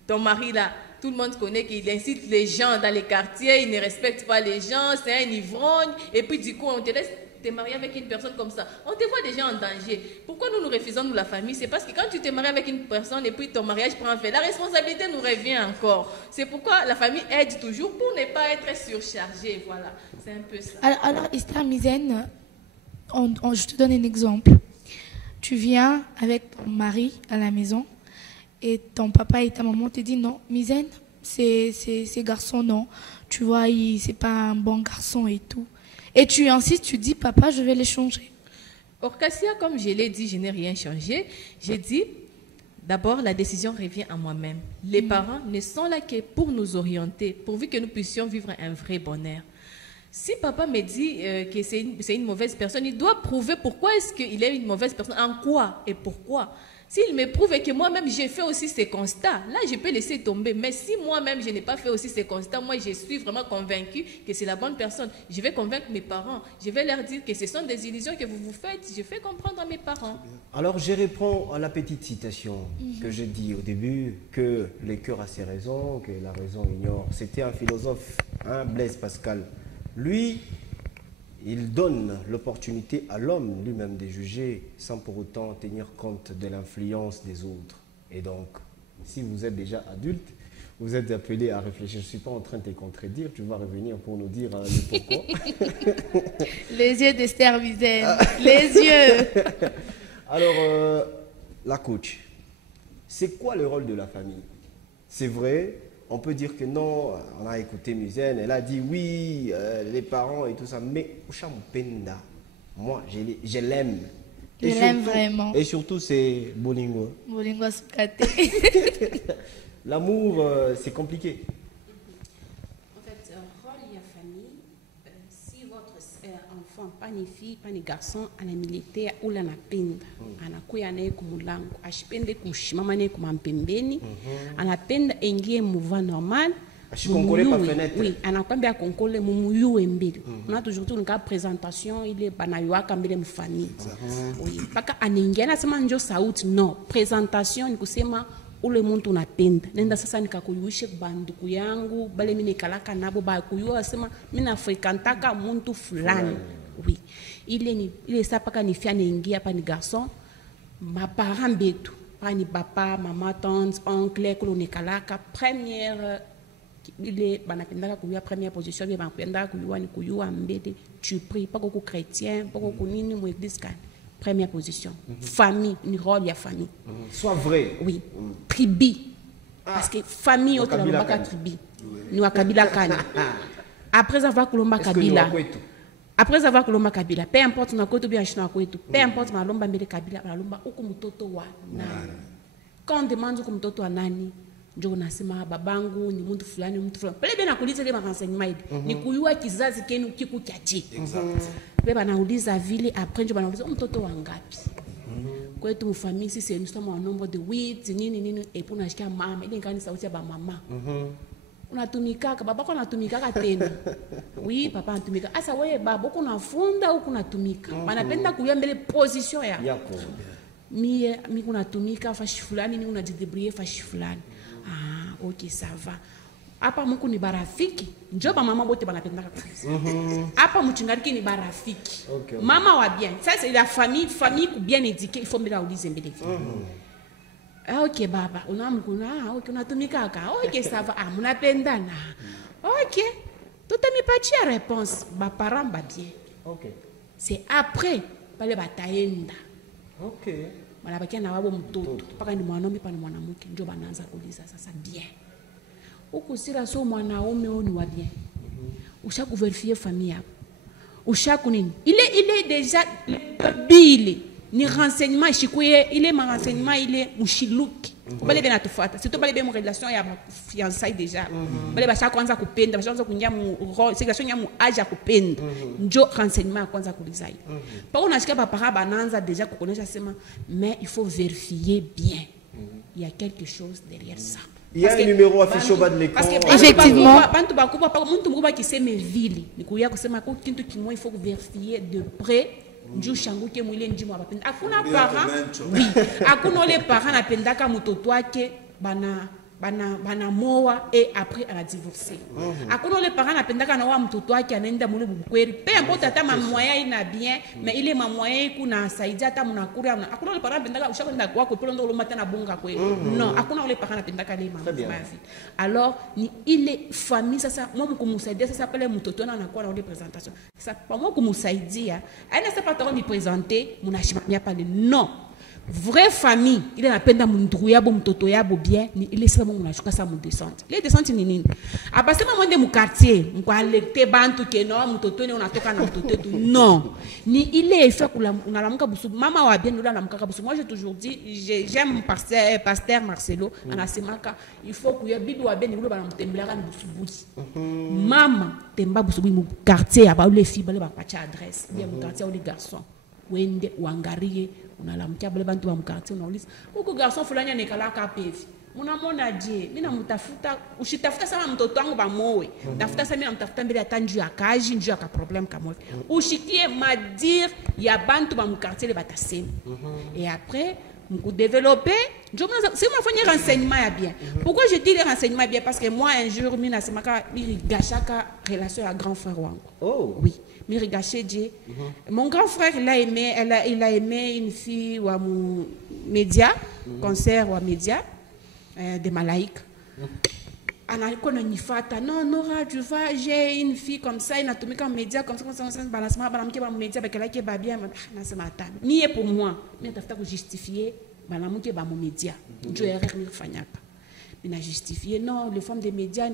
Ton mari là, tout le monde connaît qu'il incite les gens dans les quartiers, il ne respecte pas les gens, c'est un ivrogne, et puis du coup on te laisse te marier avec une personne comme ça. On te voit déjà en danger. Pourquoi nous refusons, nous, la famille? C'est parce que quand tu te maries avec une personne et puis ton mariage prend fin, la responsabilité nous revient encore. C'est pourquoi la famille aide toujours pour ne pas être surchargée. Voilà, c'est un peu ça. Alors Esther Mizène, je te donne un exemple. Tu viens avec ton mari à la maison et ton papa et ta maman te disent non, Mizène, c'est garçon, non. Tu vois, c'est pas un bon garçon et tout. Et tu insistes, tu dis, papa, je vais les changer. Orcasia, comme je l'ai dit, je n'ai rien changé. J'ai dit, d'abord, la décision revient à moi-même. Les parents ne sont là que pour nous orienter, pourvu que nous puissions vivre un vrai bonheur. Si papa me dit que c'est une mauvaise personne, il doit prouver pourquoi est-ce qu'il est une mauvaise personne, en quoi et pourquoi. S'il me prouve que moi-même j'ai fait aussi ces constats, là je peux laisser tomber. Mais si moi-même je n'ai pas fait aussi ces constats, moi je suis vraiment convaincue que c'est la bonne personne. Je vais convaincre mes parents. Je vais leur dire que ce sont des illusions que vous vous faites. Je fais comprendre à mes parents. Alors je réponds à la petite citation que j'ai dit au début, que le cœur a ses raisons, que la raison ignore. C'était un philosophe, Blaise Pascal. Lui, il donne l'opportunité à l'homme lui-même de juger sans pour autant tenir compte de l'influence des autres. Et donc, si vous êtes déjà adulte, vous êtes appelé à réfléchir. Je ne suis pas en train de te contredire, tu vas revenir pour nous dire le pourquoi. Les yeux d'Esther Mizène, les yeux. Alors, la coach, c'est quoi le rôle de la famille? C'est vrai, on peut dire que non, on a écouté Mizène, elle a dit oui, les parents et tout ça, mais Penda, moi, je l'aime. Je l'aime vraiment. Et surtout, c'est Bolingo. Bolingo Sukate. L'amour, c'est compliqué. En fait, rôle de la famille, si votre enfant, pas ni fille, pas ni garçon, a militaire ou la napenda, anakuya naye kumulango, ashipende kushimama naye kumampembeni, anapenda ingie mouvement normal. Ashikonkole pa fenêtre. Oui, anakwambia konkole mumuyu mbili. On a toujours une présentation, il est banayuaka mbele mfamille. Oui, paka anaingia nasema njo sauti, non, présentation ni kusema ule muntu unapenda. Nenda sasa nikakuyuishe banduku yangu, bale mimi nikalaka nabo bakuyua wasema mimi nafrekantaka muntu fulani. Oui. Ile sa paka ni fia naingia pa ni garçon, ma parents betu, pa ni papa, maman, tante, oncle, kulo nikalaka première ile banapendaka kuyua première position, bien banapendaka kuyua ni kuyua mbele, tu pries pas ko chrétien, pas ko nini mu église kan. Première position. Famille, une rôle, il y a famille. Soit vrai. Oui. Tribu. Parce que famille, autre la lomba tribu. Nous, à Kabila Kani. Après avoir Kolomba Kabila. Après avoir Kolomba Kabila. Peu importe, na koto bien chinois kwetu. Peu importe, ma lomba mbele Kabila, ma lomba uko mtoto wa nani. Quand on demande uko mtoto wa nani, ndio unasema babangu ni mtu fulani, mtu fulani. Pale bena kuuliza ile renseignement ni kuyua kizazi kenu kiku chachi. Exact. Beba nauliza vile après ndio banauliza mtoto wangapi. Kwetu mfamili sisi nous sommes en nombre de 8 nini et pour nashikia mama ile ngani sauti ya ba mama. Unatumikaka baba kwa unatumikaka tena. Oui, papa anatumika. Asa wewe baba uko unafunda au unatumika? Wanapenda kuya mbele position yako. Mimi kunatumika fashi fulani, mimi unajidebrouiller fashi fulani. Ah, OK, ça va. Hapa muku ni barafiki, njoo ba mama bote banapendaka kabisa. Hapa mchungariki ni barafiki. Okay. Mama wa bien. Ça c'est la famille bien éduquée, il faut me la ulize mbele. Ah OK baba, unaamkuna, OK unatumika ka. OK ça va. Ah mnapendana. OK. Tout est parti à réponse. Mes parents va bien. Ok. C'est après, pale bataenda. Ok. Bala bakia na wabo mtoto. Paka ni mwanaume pa ni mwanamke ndio banaanza kuuliza sasa bien. Huko sira so mwanaume oni wa bien. Ushaku vérifier famille yako. Ushaku nini? Il est déjà bile. Ni renseignement chikuye, il est ma renseignement, il est mushiluki. Bale bena tufata. Surtout bale be mo relation ya fiançailles déjà. Bale ba kwanza kupenda, ba kwanza kunya mu relation ya mu âge ya kupenda. Njo renseignement kwanza kulizai. Pas on achika ba para bananza déjà kukonesha sema mais il faut vérifier bien. Il y a quelque chose derrière ça. Il y a un numéro affiché au bas de l'écran. Effectivement. Bantu bakuba pa muntu mkuba kiseme vile. Nikuya kusema ko kintu kimwe il faut vérifier de près. Njou shanguke mwile njimo abapenda. Akuna parents, oui. Akuna les parents napendaka mutoto wake bana moa et après elle a divorcé. Akuna les parents napendaka na wa mtoto wake anaenda mule bukweri. Peu importe ata ma moyen ina bien, mais il est ma moyen kuna saidia ata munakuri. Akuna les parents napendaka ushakwenda kwako pelondo lo matana bunga kweli. Non, akuna les parents napendaka les mamans. Alors ni ile famille sasa moi mkumusaidia sasa pale mtoto na anakuwa na ile présentation. Sasa pas moi kumusaidia, aina sasa pas toko ni présenter munashimamia pale. Non. Vraie famille, il est napenda mundru yabo mtoto yabo bien, ni ile sasa mungu nashuka sa mu descente. Les descentes ni nini? Abasema mwende mu quartier, mkwalekte bantu keno mtoto ni unatoka na mtoto tu. Non. Ni ile effet kula unalamuka busu mama wa bien ula lamuka busu. Moi j'ai toujours dit j'aime pasteur Marcelo anasemaka il faut que bibi wa bien ule bana mtembelaka ni busu buti. Mama temba busu mu quartier aba ule fille bale ba pacha adresse, bien mu quartier ule garçon. Wende uangarie unalamkia bale bantu wa mkartie unauliza huko garçon fulani anekalaka pevi unamwona je mimi namtafuta ushitafuta sana mtoto wangu bamoe tafuta sana mimi namtafuta mbele ata njuu ya kaji njuu ya ka problem kama ushikie madir ya bantu ba mkartie le batasema et après mko développer c'est moi faire renseignement ya bien. Pourquoi je dis les renseignements bien parce que moi un jour mimi nasemaka ni gashaka relation à grand frère wangu. Oh oui. Mirigaché Dieu. Mon grand frère il a aimé une fille ou mon média concert ou média de Malaïque. Anaiko na nifata non Nora tu vois j'ai une fille comme ça il a tombé comme média comme ça balancement balamke ba média ba kala ke ba bien na ce matin. Ni pour moi mais tafuta ko justifier balamke ba mon média. Dieu erreur mi fanyaka. Il a justifié, non, les femmes des médias,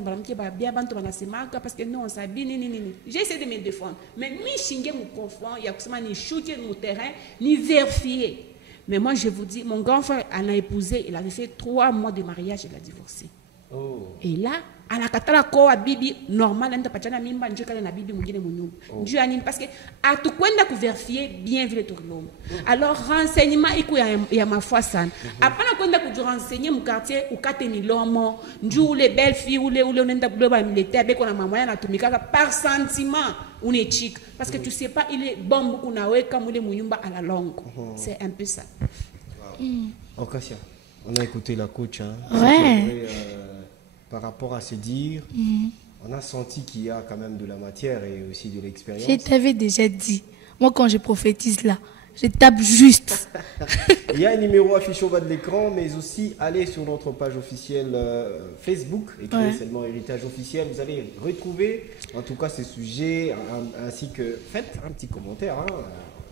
parce que non, on s'habille, j'ai essayé de me défendre. Mais ni chingue mon confront, il y a ni chouquer mon terrain, ni vérifier. Mais moi, je vous dis, mon grand frère, elle a épousé, il avait fait 3 mois de mariage, il a divorcé. Oh. Et là, anakatala kwa bibi normal ndio pachana mimba njoo kale na bibi mwingine munyumba. Njoo anini parce que atukwenda kuverifier bien vile tulilomo. Alors renseignement iko ya mafua sana. Hapana kwenda kujirenseigner mu quartier ukate milomo, njoo les belles filles ule unaenda kuloba militaire beko na mama yana tumikaka par sentiment unechika parce que tu sais pas il est bon beaucoup naweka mule munyumba à la longue. C'est un peu ça. Okasia, on a écouté la coach hein. Ouais. Par rapport à se dire, on a senti qu'il y a quand même de la matière et aussi de l'expérience. Je t'avais déjà dit. Moi, quand je prophétise là, je tape juste. Il y a un numéro affiché au bas de l'écran, mais aussi allez sur notre page officielle Facebook, écrivez seulement Héritage Officiel. Vous allez retrouver en tout cas ces sujets, ainsi que faites un petit commentaire.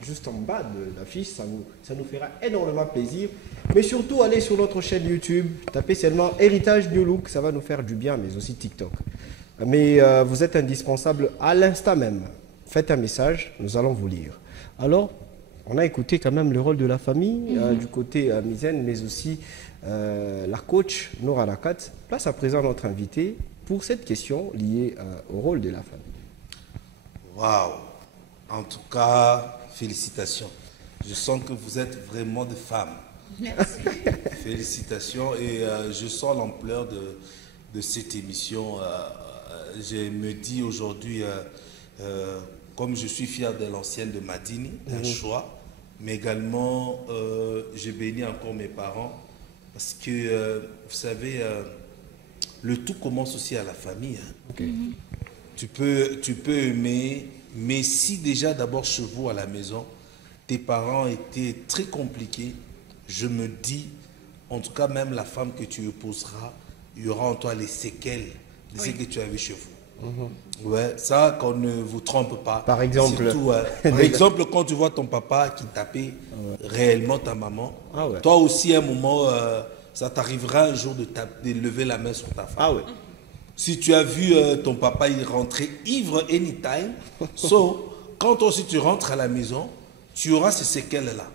Juste en bas de l'affiche, ça nous fera énormément plaisir. Mais surtout, allez sur notre chaîne YouTube, tapez seulement Héritage New Look, ça va nous faire du bien, mais aussi TikTok. Mais vous êtes indispensable à l'instant même. Faites un message, nous allons vous lire. Alors, on a écouté quand même le rôle de la famille, du côté Mizène, mais aussi la coach Nora Lakat. Place à présent notre invité pour cette question liée au rôle de la famille. Waouh! En tout cas, félicitations. Je sens que vous êtes vraiment des femmes. Merci. Félicitations et je sens l'ampleur de cette émission. Je me dis aujourd'hui, comme je suis fier de l'ancienne de Madini, un choix, mais également je bénis encore mes parents parce que vous savez, le tout commence aussi à la famille. Hein. Okay. Tu peux aimer. Mais si déjà d'abord chez vous à la maison, tes parents étaient très compliqués, je me dis, en tout cas même la femme que tu épouseras, il y aura en toi les séquelles que tu avais chez vous. Ouais, ça, qu'on ne vous trompe pas. Par exemple. Surtout, par exemple, quand tu vois ton papa qui tapait réellement ta maman, Ah ouais. toi aussi, à un moment, ça t'arrivera un jour de lever la main sur ta femme. Ah ouais. Si tu as vu ton papa y rentrer ivre anytime, quand toi aussi tu rentres à la maison, tu auras ces séquelles-là.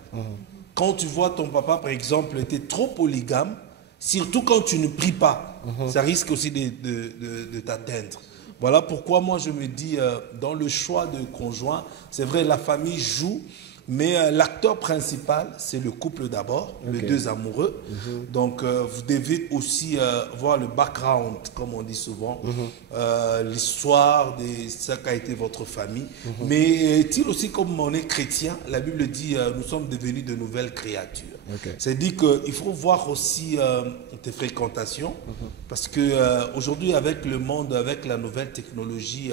Quand tu vois ton papa, par exemple, était trop polygame, surtout quand tu ne pries pas, ça risque aussi de t'atteindre. Voilà pourquoi moi je me dis, dans le choix de conjoint, c'est vrai, la famille joue, mais l'acteur principal, c'est le couple d'abord, les deux amoureux. Donc, vous devez aussi voir le background, comme on dit souvent, l'histoire de ce qu'a été votre famille. Mais est-il aussi, comme on est chrétien, la Bible dit, nous sommes devenus de nouvelles créatures. C'est-à-dire qu'il faut voir aussi tes fréquentations, parce qu'aujourd'hui, avec le monde, avec la nouvelle technologie,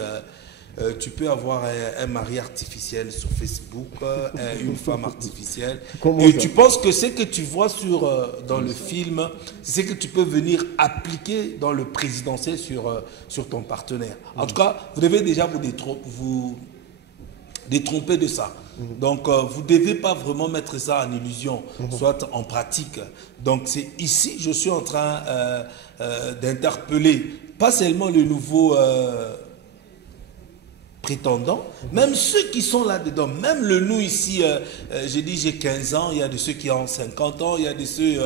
tu peux avoir un mari artificiel sur Facebook, une femme artificielle. Et tu penses que ce que tu vois dans le film, c'est ce que tu peux venir appliquer dans le présidentiel sur ton partenaire. En tout cas, vous devez déjà vous détromper de ça. Donc, vous ne devez pas vraiment mettre ça en illusion, soit en pratique. Donc, c'est ici, je suis en train d'interpeller, pas seulement le nouveau prétendants, même ceux qui sont là-dedans, même nous ici, j'ai dit j'ai 15 ans, il y a de ceux qui ont 50 ans, il y a de ceux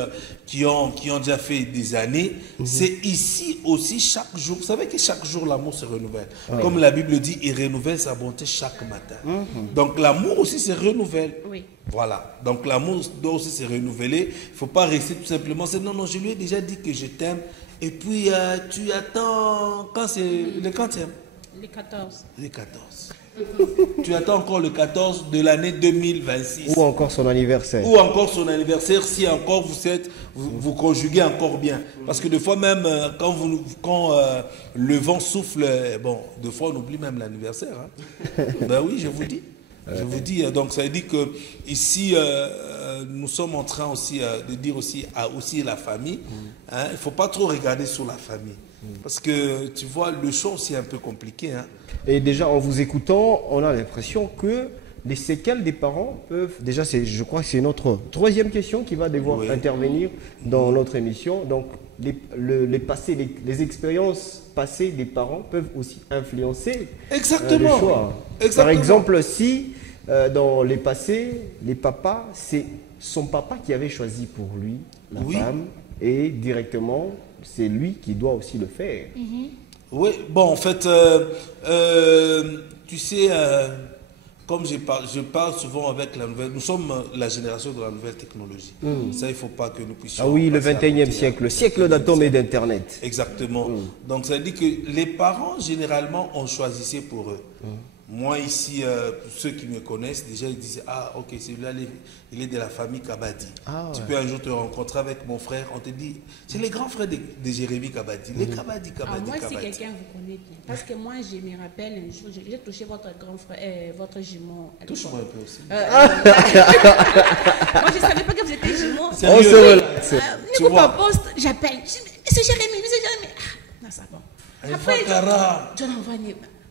qui ont déjà fait des années. C'est ici aussi chaque jour, vous savez que chaque jour l'amour se renouvelle. Comme la Bible dit, il renouvelle sa bonté chaque matin. Donc l'amour aussi se renouvelle. Voilà, donc l'amour doit aussi se renouveler. Il ne faut pas rester tout simplement, c'est non, je lui ai déjà dit que je t'aime, et puis tu attends, quand c'est le quantième? Les 14. Les 14. Tu attends encore le 14 de l'année 2026. Ou encore son anniversaire. Ou encore son anniversaire, si encore vous conjuguez encore bien. Parce que des fois même, quand le vent souffle, bon, des fois on oublie même l'anniversaire. Ben oui, je vous dis. Je vous dis, donc ça veut dire que ici, nous sommes en train aussi de dire aussi à la famille, il ne faut pas trop regarder sur la famille. Parce que tu vois, le choix c'est un peu compliqué. Et déjà, en vous écoutant, on a l'impression que les séquelles des parents peuvent... Déjà, je crois que c'est notre troisième question qui va devoir intervenir dans notre émission. Donc, les expériences passées des parents peuvent aussi influencer le choix. Exactement. Par exemple, si dans les passés, les papas, c'est son papa qui avait choisi pour lui la femme et directement... c'est lui qui doit aussi le faire. Oui, bon, en fait, tu sais, comme je parle souvent avec la nouvelle... Nous sommes la génération de la nouvelle technologie. Ça, il ne faut pas que nous puissions... Ah oui, le 21e siècle, le siècle d'atomes et d'Internet. Exactement. Donc, ça veut dire que les parents, généralement, ont choisi pour eux. Moi, ici, ceux qui me connaissent, déjà, ils disaient, ah, ok, celui-là, il est de la famille Kabadi. Tu peux un jour te rencontrer avec mon frère, on te dit, c'est les grands frères de Jérémy Kabadi. Les Kabadi. Moi, si quelqu'un vous connaît bien, parce que moi, je me rappelle un jour, j'ai touché votre grand frère, votre jumeau. Touche-moi un peu aussi. Moi, je ne savais pas que vous étiez jumeaux. On se relaxe. Tu vois. Poste, j'appelle, monsieur Jérémy. Non, ça va. Après, je l'envoie.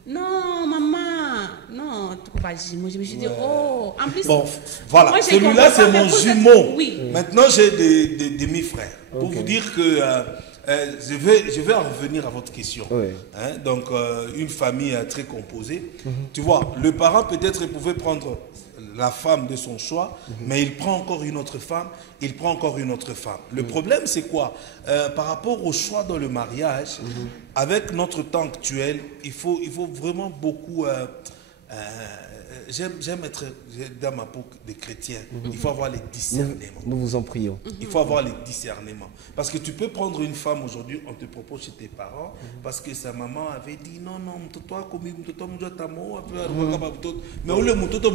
Non, maman, non, tu peux pas jumeau. Je me suis dit, oh, en plus. Bon, voilà, celui-là, c'est mon jumeau. Maintenant, j'ai des demi-frères. Pour vous dire que je vais en revenir à votre question. Donc, une famille très composée. Tu vois, le parent peut-être pouvait prendre la femme de son choix, mais il prend encore une autre femme, Le problème, c'est quoi? Par rapport au choix dans le mariage, avec notre temps actuel, il faut vraiment beaucoup... J'aime être dans ma peau de chrétien. Il faut avoir les discernements. Nous vous en prions. Il faut avoir les discernements. Parce que tu peux prendre une femme aujourd'hui, on te propose chez tes parents, parce que sa maman avait dit non, toi, comme toi, mais au lieu de toi,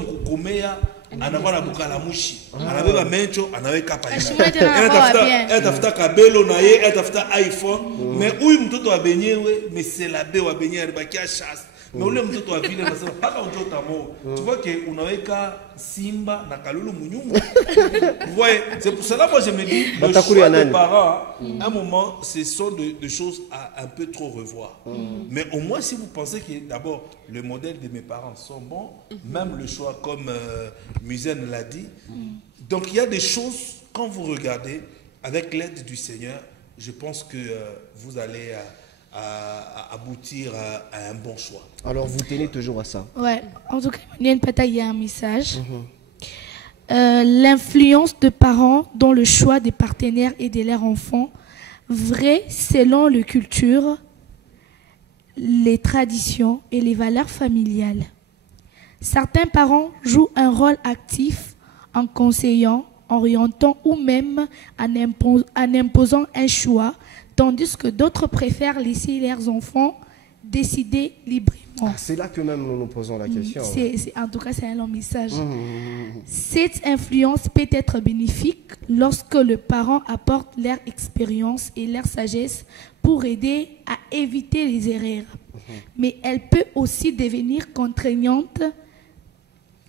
anakuwa na bukala mushi anabeba mencho anaweka pale atafuta kabelo na ye atafuta iPhone mais huyu mtoto wa benyewe mais c'est la be wa benyewe alibakia chasse Mais au lieu de toi ville, pas quand tu tu vois que on avait qu'à Simba, Nakalulu, Munyumu. Vous voyez, c'est pour cela moi je me dis, le choix des parents, à un moment, ce sont des choses à un peu trop revoir. Mais au moins si vous pensez que d'abord le modèle de mes parents sont bons, même le choix comme Muzen l'a dit. Donc il y a des choses quand vous regardez avec l'aide du Seigneur, je pense que vous allez aboutir à un bon choix. Alors vous tenez toujours à ça? Ouais, en tout cas, Emmanuel Pata, il y a un message. L'influence de parents dans le choix des partenaires et de leurs enfants, vrai selon les cultures, les traditions et les valeurs familiales. Certains parents jouent un rôle actif en conseillant, orientant ou même en imposant un choix, tandis que d'autres préfèrent laisser leurs enfants décider librement. C'est là que même nous nous posons la question. En tout cas, c'est un long message. Cette influence peut être bénéfique lorsque les parents apportent leur expérience et leur sagesse pour aider à éviter les erreurs. Mais elle peut aussi devenir contraignante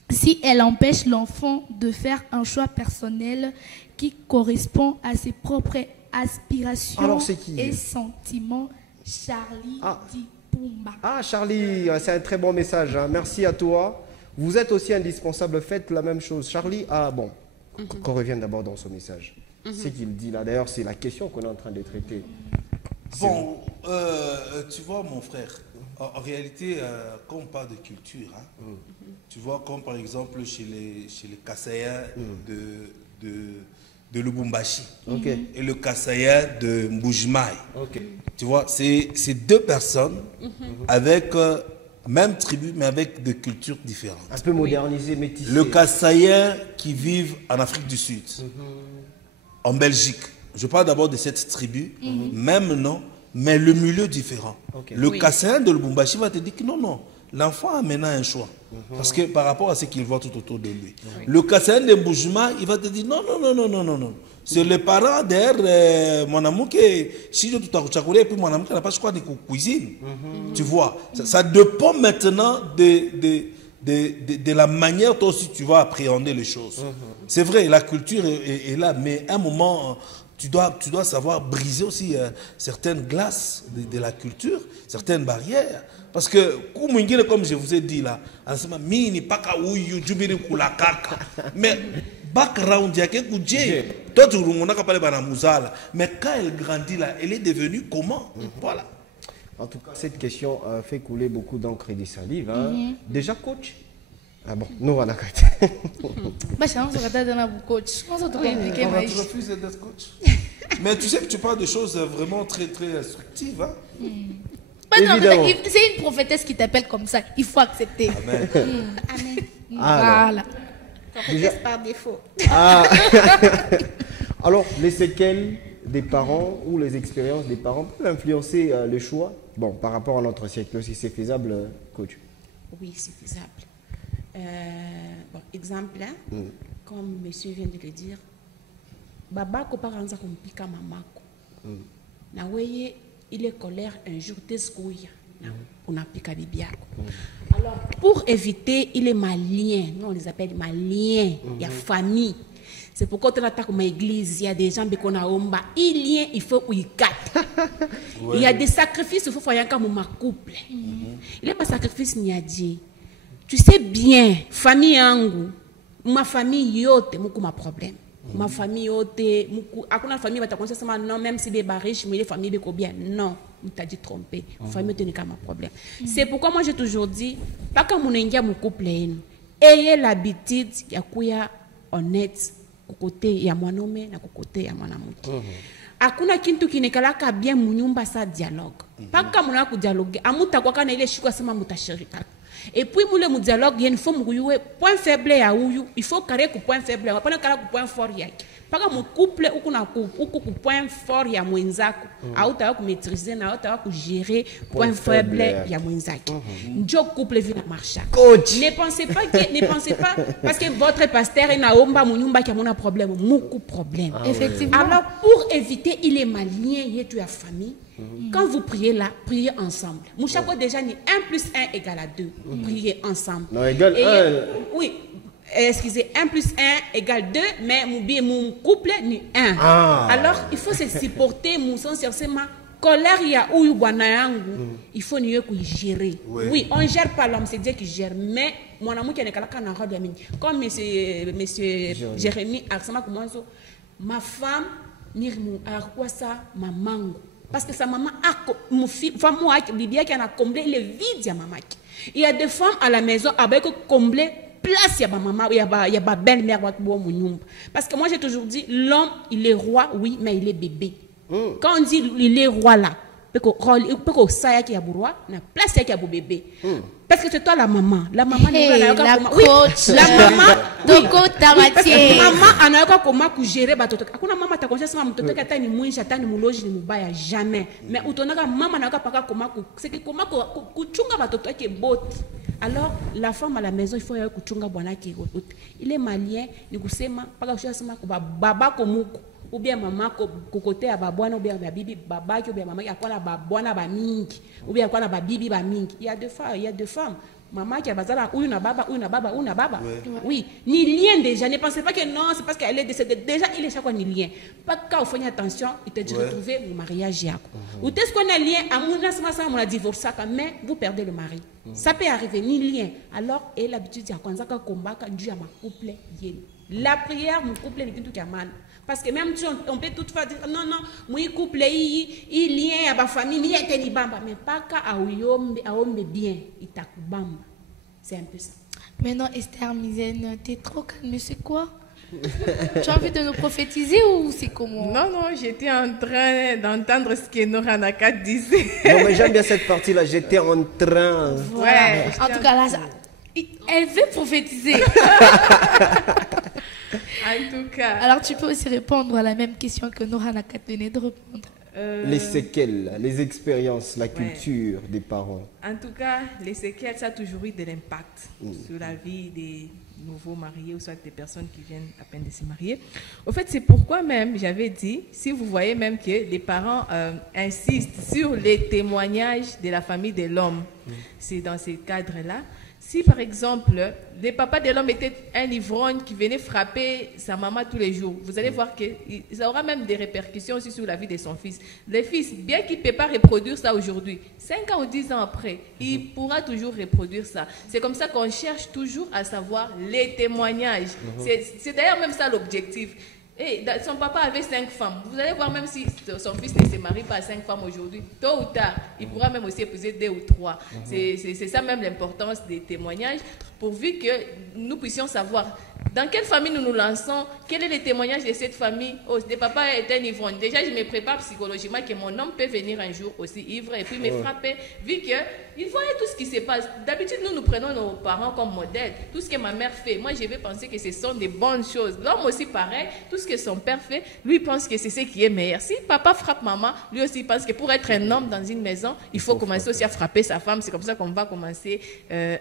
si elle empêche l'enfant de faire un choix personnel qui correspond à ses propres aspirations et sentiments. Charlie dit Pumba. Ah Charlie, c'est un très bon message. Hein. Merci à toi. Vous êtes aussi indispensable. Faites la même chose. Charlie, qu'on revienne d'abord dans ce message. Ce qu'il dit là, d'ailleurs, c'est la question qu'on est en train de traiter. Bon, tu vois mon frère, en réalité, quand on parle de culture, tu vois, comme par exemple chez les Kassaïens de Lubumbashi et le Kassaïen de Mbujimai. Tu vois, c'est deux personnes avec même tribu, mais avec des cultures différentes. Un peu modernisé, métissé. Le Kassaïen qui vivent en Afrique du Sud, en Belgique. Je parle d'abord de cette tribu, même nom, mais le milieu différent. Le Kassaïen de Lubumbashi va te dire que non, l'enfant a maintenant un choix. Parce que par rapport à ce qu'il voit tout autour de lui. Le Kassaïen de Mbujima, il va te dire non. C'est les parents derrière mon amour qui si je tout à et puis mon amour qui n'a pas choix de cuisine. Tu vois, ça dépend maintenant de la manière toi aussi tu vas appréhender les choses. C'est vrai, la culture est là, mais à un moment, tu dois savoir briser aussi certaines glaces de la culture, certaines barrières. Parce que, comme je vous ai dit là, mais background, il y a quelque chose. Mais quand elle grandit là, elle est devenue comment? Voilà. En tout cas, cette question fait couler beaucoup d'encre et de salive. Hein. Déjà coach? Ah bon, nous on a coach. Tu refuses d'être coach. Mais tu sais que tu parles de choses vraiment très très instructives. Hein? C'est une prophétesse qui t'appelle comme ça. Il faut accepter. Amen. Amen. Voilà. Prophétesse par défaut. Alors, les séquelles des parents ou les expériences des parents peuvent influencer le choix. Bon, par rapport à notre siècle, si c'est faisable, coach. Oui, c'est faisable. Bon, exemple, comme monsieur vient de le dire, Baba ko paranza kumpika mamako. Na weye il est colère un jour t'escouille. On applique à bibiako. Alors, pour éviter, il est malien. Nous, on les appelle maliens. Il y a famille. C'est pourquoi tu attaques comme église, il y a des gens qui ont omba. Il faut y il y a des sacrifices, il faut faire comme ma couple. Il n'y a pas de sacrifice ni à dire. Tu sais bien, famille angu, ma famille yote, beaucoup ma problème. Ma famille yote, akuna famille va te conseiller seulement non, même si des riches, mais les familles sont bien. Non, on t'a dit trompé. Famille yote n'est pas ma problème. C'est pourquoi moi j'ai toujours dit, pas comme on est mon couple, ayez l'habitude, il y a quoi honnête, côté il y a mon homme, il y a côté il y a mon amour. Hakuna kintu kinekalaka bien munyumba sa dialogue. Pas comme on a ku dialogue, amuta kwa kana ile shikwa sema mutashirika. Et puis moule mu dialogue, il faut mu point faible ya uyu, il faut carré ku point faible, on pas carré ku point fort yaki. Paka mon couple ou point fort ya mwenzako. Autawa ku maîtriser na autawa ku gérer point faible ya mwenzako. Njo couple vient marcher. Coach. Ne pensez pas parce que votre pasteur est na omba munyumba qui a mon problème, beaucoup problème. Effectivement. Alors pour éviter il est malien yetu ya famille. Quand vous priez là, priez ensemble. Mouchako déjà ni 1 plus 1 égale à 2. Priez ensemble. Non, égale 1. Oui. Excusez, 1 plus 1 égale 2, mais mon couple ni 1. Alors, il faut se supporter, mon sens sérieusement. Colère, il y a ou il faut nous gérer. Oui, on ne gère pas l'homme, c'est Dieu qui gère. Mais mon amour qui est comme monsieur Jérémy, ma femme, quoi ça, ma mango. Parce que sa maman a qui a comblé le vide de maman. Il y a des femmes à la maison avec comblé place, il y a ma maman, il y a ma belle-mère. Parce que moi j'ai toujours dit, l'homme il est roi, oui, mais il est bébé. Quand on dit il est roi là, il peut que ça qui a roi, la place qui a bébé. Parce que c'est toi la maman. La maman la coach. Oui, la maman. Donc ta matière. Maman anaweka comment ku gérer batoto. Hakuna mama ta conscience mama mtoto kata ni mwinsha tani muloji ni mubaya jamais. Mais utonaka mama anaweka paka comment ku c'est que comment kuchunga batoto yake boti. Alors la femme à la maison il faut yeye kuchunga bwana yake. Il est malien ni kusema paka kushasema kwa baba komuko. Ou bien maman côté à babwana ou bien bibi baba ou bien maman qui a quoi la babwana ba mingi ou bien quoi la bibi ba mingi. Il y a deux femmes. Maman qui a bazala ou une baba. Oui, ni lien déjà. Ne pensez pas que non, c'est parce qu'elle est décédée. Déjà, il est chaque fois ni lien. Pas quand vous faites attention, il te dit retrouver le mariage. Ou est-ce qu'on a lien à mon a divorcé, mais vous perdez le mari. Ça peut arriver, ni lien. Alors, et l'habitude, il y a quand combat, quand Dieu a ma couple, la prière, mon couple, il est tout mal. Parce que même si on peut toutefois dire non, mon couple, il lien à ma famille, il est bamba, mais pas qu'à aombe bien, il t'a bamba. C'est un peu ça. Maintenant, Esther Mizène, t'es trop calme, c'est quoi? Tu as envie de nous prophétiser ou c'est comment? Non, j'étais en train d'entendre ce que Nora Nakat disait. Non, mais j'aime bien cette partie-là. J'étais en train. Ouais. En tout cas, là, elle veut prophétiser. En tout cas. Alors, tu peux aussi répondre à la même question que Nora Nakat venait de répondre. Les séquelles, les expériences, la culture des parents. En tout cas, les séquelles, ça a toujours eu de l'impact sur la vie des nouveaux mariés ou soit des personnes qui viennent à peine de se marier. Au fait, c'est pourquoi même, j'avais dit, si vous voyez même que les parents insistent sur les témoignages de la famille de l'homme, c'est dans ces cadres-là. Si par exemple, le papa de l'homme était un ivrogne qui venait frapper sa maman tous les jours, vous allez voir que ça aura même des répercussions aussi sur la vie de son fils. Le fils, bien qu'il ne peut pas reproduire ça aujourd'hui, 5 ans ou 10 ans après, il pourra toujours reproduire ça. C'est comme ça qu'on cherche toujours à savoir les témoignages. C'est d'ailleurs même ça l'objectif. Et son papa avait 5 femmes. Vous allez voir, même si son fils ne se marie pas à 5 femmes aujourd'hui, tôt ou tard, il pourra même aussi épouser 2 ou 3. C'est ça même l'importance des témoignages, pourvu que nous puissions savoir dans quelle famille nous nous lançons, quel est le témoignage de cette famille. Oh, le papa est un ivrogne. Déjà, je me prépare psychologiquement que mon homme peut venir un jour aussi ivre et puis me frapper, vu qu'il voyait tout ce qui se passe. D'habitude, nous prenons nos parents comme modèle. Tout ce que ma mère fait, moi, je vais penser que ce sont des bonnes choses. L'homme aussi, pareil, tout ce que son père fait, lui pense que c'est ce qui est meilleur. Si papa frappe maman, lui aussi pense que pour être un homme dans une maison, il faut commencer aussi à frapper sa femme. C'est comme ça qu'on va commencer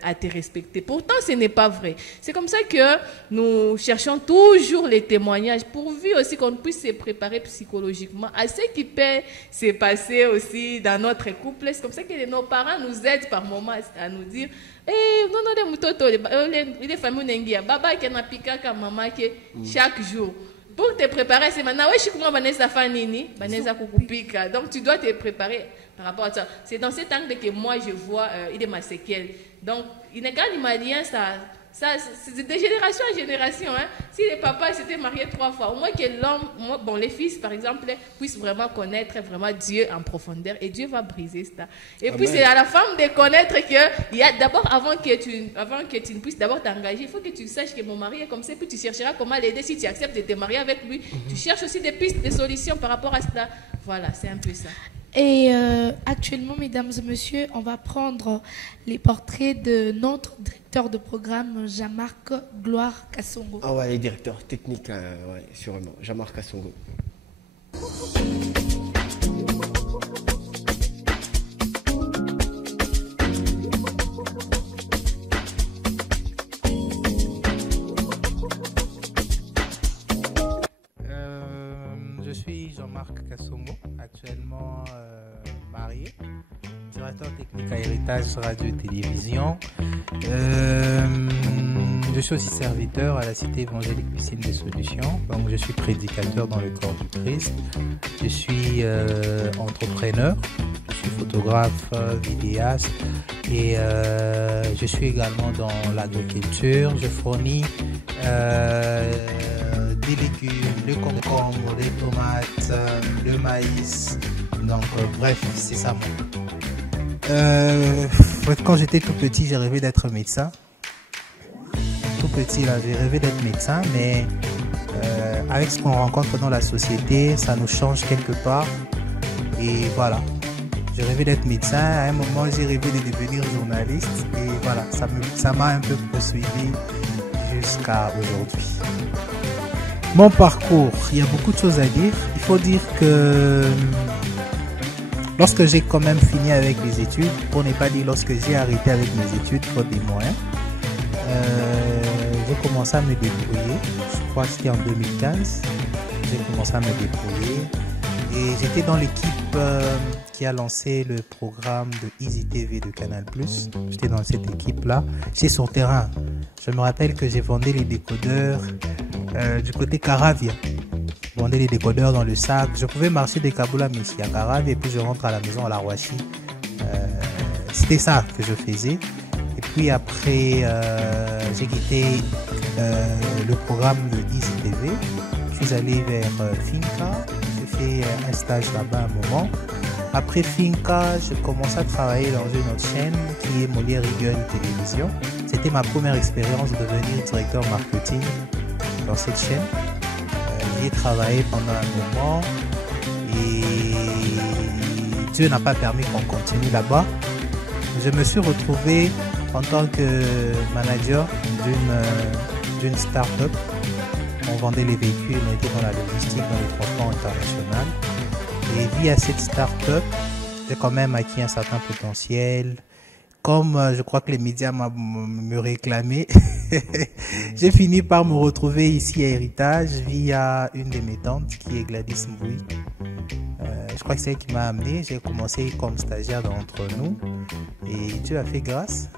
à te respecter. Pourtant, ce n'est pas vrai. C'est comme ça que nous cherchons toujours les témoignages, pourvu aussi qu'on puisse se préparer psychologiquement à ce qui peut se passer aussi dans notre couple. C'est comme ça que nos parents nous aident par moments à nous dire les familles baba qui n'a piqué comme maman qui chaque jour. Pour te préparer, c'est maintenant, je suis comme Vanessa Fanini, Vanessa Kukupika. Donc tu dois te préparer par rapport à ça. C'est dans cet angle que moi je vois il est ma séquelle. Donc, il n'est qu'un malien, ça c'est de génération en génération. Hein. Si les papas s'étaient mariés 3 fois, au moins que l'homme, bon, les fils par exemple, puissent vraiment connaître vraiment Dieu en profondeur et Dieu va briser ça. Et puis c'est à la femme de connaître que, il y a d'abord, avant que tu ne puisses d'abord t'engager, il faut que tu saches que mon mari est comme ça, puis tu chercheras comment l'aider si tu acceptes de te marier avec lui. Tu cherches aussi des pistes, des solutions par rapport à cela. Voilà, c'est un peu ça. Et actuellement, mesdames et messieurs, on va prendre les portraits de notre directeur de programme, Jean-Marc Gloire Kassongo. Ah ouais, les directeurs techniques, ouais, sûrement. Jean-Marc Kassongo. Je suis Jean-Marc Kassongo, actuellement marié, directeur technique à Héritage Radio et Télévision. Je suis aussi serviteur à la Cité évangélique Piscine des Solutions. Donc, je suis prédicateur dans le corps du Christ. Je suis entrepreneur, je suis photographe, vidéaste et je suis également dans l'agriculture. Je fournis des légumes, le concombre, les tomates, le maïs. Donc, bref, c'est ça. Quand j'étais tout petit, j'ai rêvé d'être médecin. Tout petit, là, j'ai rêvé d'être médecin, mais avec ce qu'on rencontre dans la société, ça nous change quelque part. Et voilà, j'ai rêvé d'être médecin. À un moment, j'ai rêvé de devenir journaliste. Et voilà, ça m'a un peu poursuivi jusqu'à aujourd'hui. Mon parcours, il y a beaucoup de choses à dire. Il faut dire que lorsque j'ai quand même fini avec les études, pour ne pas dire lorsque j'ai arrêté avec mes études, faute des moyens, j'ai commencé à me débrouiller. Je crois que c'était en 2015. J'ai commencé à me débrouiller. Et j'étais dans l'équipe qui a lancé le programme de Easy TV de Canal+. J'étais dans cette équipe-là. J'étais sur terrain. Je me rappelle que j'ai vendu les décodeurs du côté Caravia. Je vendais les décodeurs dans le sac. Je pouvais marcher de Kaboula Messi à Caravia et puis je rentre à la maison à la Rouachi. C'était ça que je faisais. Et puis après, j'ai quitté le programme de Easy TV. Je suis allé vers Finca. J'ai fait un stage là-bas un moment. Après Finca, je commençais à travailler dans une autre chaîne qui est Molière Eagle Télévision. C'était ma première expérience de devenir directeur marketing dans cette chaîne. J'y ai travaillé pendant un moment et Dieu n'a pas permis qu'on continue là-bas. Je me suis retrouvé en tant que manager d'une start-up. On vendait les véhicules, on était dans la logistique, dans le transport international. Et via cette start-up, j'ai quand même acquis un certain potentiel. Comme je crois que les médias me réclamaient, j'ai fini par me retrouver ici à Héritage via une de mes tantes qui est Gladys Mboui. Je crois que c'est elle qui m'a amené. J'ai commencé comme stagiaire d'entre nous et Dieu a fait grâce.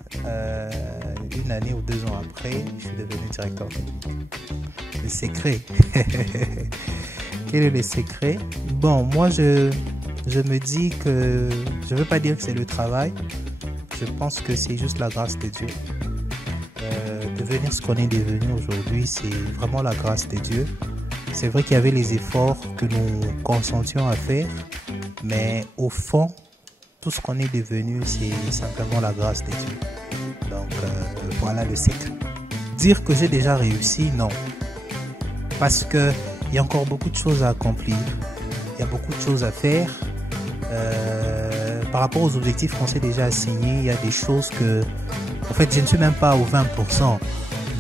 Une année ou 2 ans après, je suis devenu directeur technique. Le secret. Quel est le secret? Bon, moi je me dis que je ne veux pas dire que c'est le travail. Je pense que c'est juste la grâce de Dieu. Devenir ce qu'on est devenu aujourd'hui, c'est vraiment la grâce de Dieu. C'est vrai qu'il y avait les efforts que nous consentions à faire, mais au fond, tout ce qu'on est devenu, c'est simplement la grâce de Dieu. Donc voilà le secret. Dire que j'ai déjà réussi, non. Parce qu'il y a encore beaucoup de choses à accomplir. Il y a beaucoup de choses à faire. Par rapport aux objectifs qu'on s'est déjà assignés, il y a des choses que, en fait, je ne suis même pas au 20%.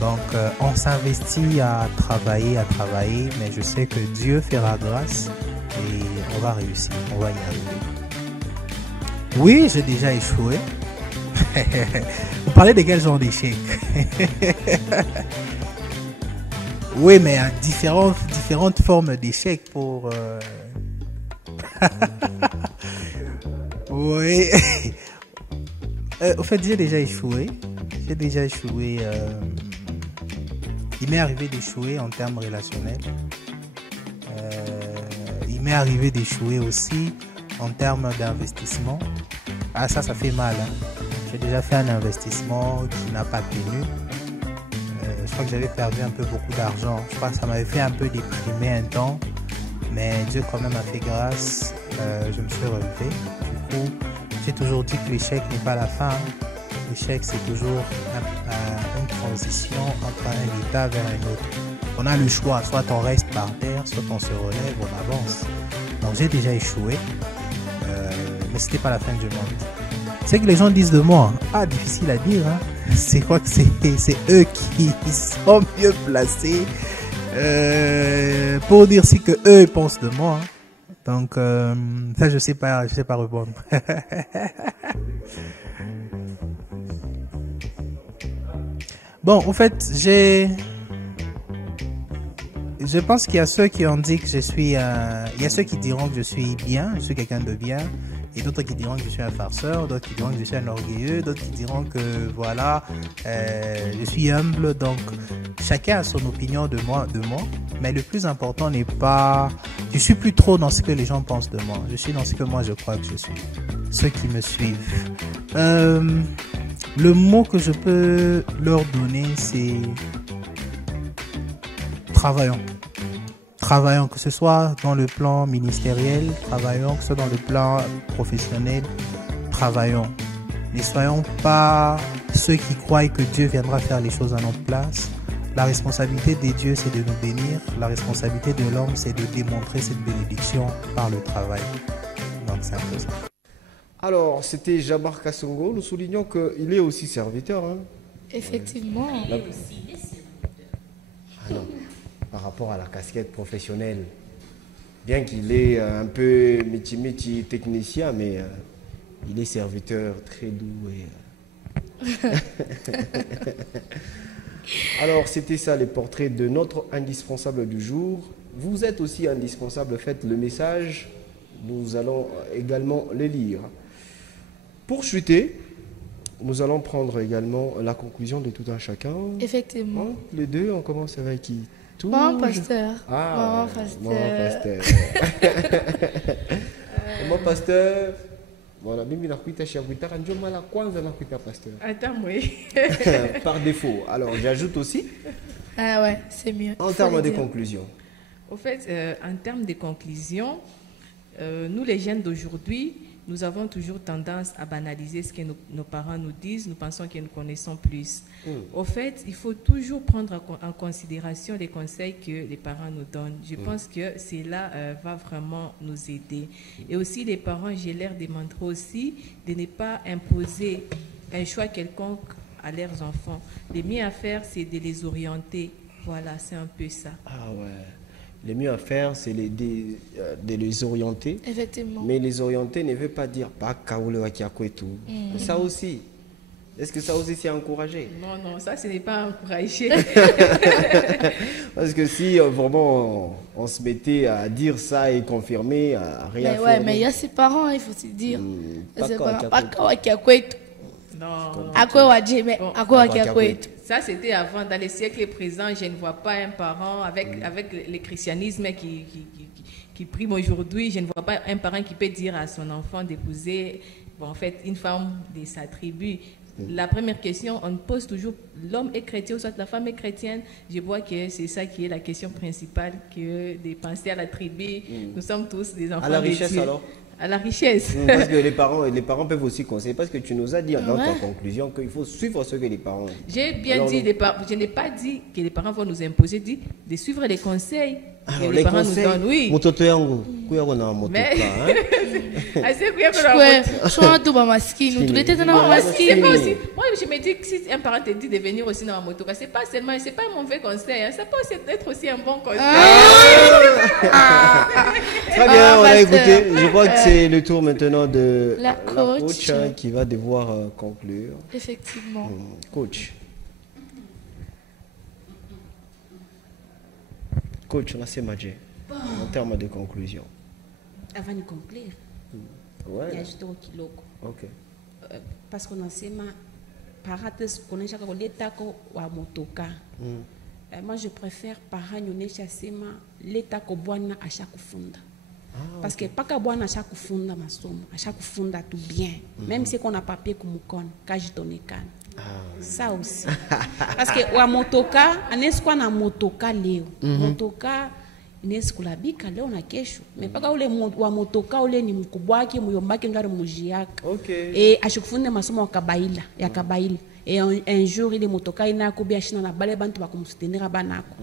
Donc, on s'investit à travailler, mais je sais que Dieu fera grâce et on va réussir, on va y arriver. Oui, j'ai déjà échoué. Vous parlez de quel genre d'échec? Oui, mais différentes formes d'échecs pour... Oui. Au fait, j'ai déjà échoué. Il m'est arrivé d'échouer en termes relationnels. Il m'est arrivé d'échouer aussi en termes d'investissement. Ah, ça fait mal. Hein. J'ai déjà fait un investissement qui n'a pas tenu. Je crois que j'avais perdu un peu beaucoup d'argent. Je crois que ça m'avait fait un peu déprimer un temps. Mais Dieu quand même a fait grâce. Je me suis relevé. Du coup, j'ai toujours dit que l'échec n'est pas la fin. L'échec, c'est toujours une transition entre un état vers un autre. On a le choix, soit on reste par terre, soit on se relève, on avance. Donc j'ai déjà échoué. mais c'était pas la fin du monde. C'est que les gens disent de moi, difficile à dire, hein. C'est quoi que c'est eux qui sont mieux placés pour dire ce que eux pensent de moi. Hein. Donc ça je sais pas répondre. Bon, en fait, je pense qu'il y a ceux qui ont dit que je suis... il y a ceux qui diront que je suis bien, je suis quelqu'un de bien, et d'autres qui diront que je suis un farceur, d'autres qui diront que je suis un orgueilleux, d'autres qui diront que, voilà, je suis humble. Donc, chacun a son opinion de moi, mais le plus important n'est pas... Je suis plus trop dans ce que les gens pensent de moi, je suis dans ce que moi je crois que je suis. Ceux qui me suivent. Le mot que je peux leur donner, c'est travaillons. Travaillons, que ce soit dans le plan ministériel, travaillons, que ce soit dans le plan professionnel, travaillons. Ne soyons pas ceux qui croient que Dieu viendra faire les choses à notre place. La responsabilité des dieux, c'est de nous bénir. La responsabilité de l'homme, c'est de démontrer cette bénédiction par le travail. Donc c'est un peu ça. Alors, c'était Jabar Kassongo. Nous soulignons qu'il est aussi serviteur. Hein. Effectivement. Ah non, par rapport à la casquette professionnelle, bien qu'il est un peu métier technicien, mais il est serviteur très doux. Alors, c'était ça les portraits de notre indispensable du jour. Vous êtes aussi indispensable, faites le message. Nous allons également les lire. Pour chuter, nous allons prendre également la conclusion de tout un chacun. Effectivement. Hein, les deux, on commence avec qui? Maman pasteur. Ah, Maman pasteur. Maman pasteur. Voilà, mimi nakuita shabuita kanjo mala kwanza nakuita pasteur. Attends, oui. Par défaut. Alors, j'ajoute aussi. Ah ouais, c'est mieux. En termes de conclusion. Au fait, en termes de conclusion, nous les jeunes d'aujourd'hui, nous avons toujours tendance à banaliser ce que nos parents nous disent. Nous pensons que nous connaissons plus. Au fait, il faut toujours prendre en considération les conseils que les parents nous donnent. Je pense que cela va vraiment nous aider. Et aussi, les parents, j'ai l'air de montrer aussi de ne pas imposer un choix quelconque à leurs enfants. Le mieux à faire, c'est de les orienter. Voilà, c'est un peu ça. Ah ouais. Le mieux à faire, c'est de les orienter. Effectivement. Mais les orienter ne veut pas dire pas kaoule wakiako et tout. Ça aussi. Est-ce que ça aussi c'est encouragé? Non, ça ce n'est pas encouragé. Parce que si vraiment on se mettait à dire ça et confirmer, à rien faire. Ouais, mais il y a ses parents, il faut se dire. Pas kawakiako et tout. Non. Ça, c'était avant. Dans les siècles présents, je ne vois pas un parent avec le christianisme qui prime aujourd'hui. Je ne vois pas un parent qui peut dire à son enfant d'épouser en fait, une femme de sa tribu. La première question, on pose toujours, l'homme est chrétien ou soit la femme est chrétienne. Je vois que c'est ça qui est la question principale, que de penser à la tribu. Nous sommes tous des enfants de Dieu. À la richesse alors? À la richesse. Parce que les parents peuvent aussi conseiller, parce que tu nous as dit dans ta conclusion qu'il faut suivre ce que les parents... J'ai bien dit, je n'ai pas dit que les parents vont nous imposer, j'ai dit de suivre les conseils que les parents conseils, nous donnent. Oui. Mais... Moi, je me dis que si un parent te dit de venir aussi dans la moto, c'est pas un mauvais conseil, ça peut être aussi un bon conseil. Très bien, on a écouté. Je crois que c'est le tour maintenant de la coach qui va devoir conclure. Effectivement. Coach. Coach, on a ces matchs en termes de conclusion. Avant de conclure, il y a juste un kilo. Ok. Parce qu'on a ces parates qu'on a chaque l'état ou à motoka. Moi, je préfère parents nous chasser l'état qu'on boit à chaque funda. Parce que pas qu'à boire à chaque funda ma somme, à chaque funda tout bien. Même si on a papier comme con, quand je donne can. Ça aussi. Parce que wa motoka, anes kwa na motoka leo. Motoka ines kulabika leo na kesho. Mais pas ule wa motoka ule ni mkubwa wake muyombake ngari mujiaka. Et ashikufunde masomo wakabaila, ya kabaila. Et un jour il est motoka ina kubia shina na bale bantu bakumsutenira banako.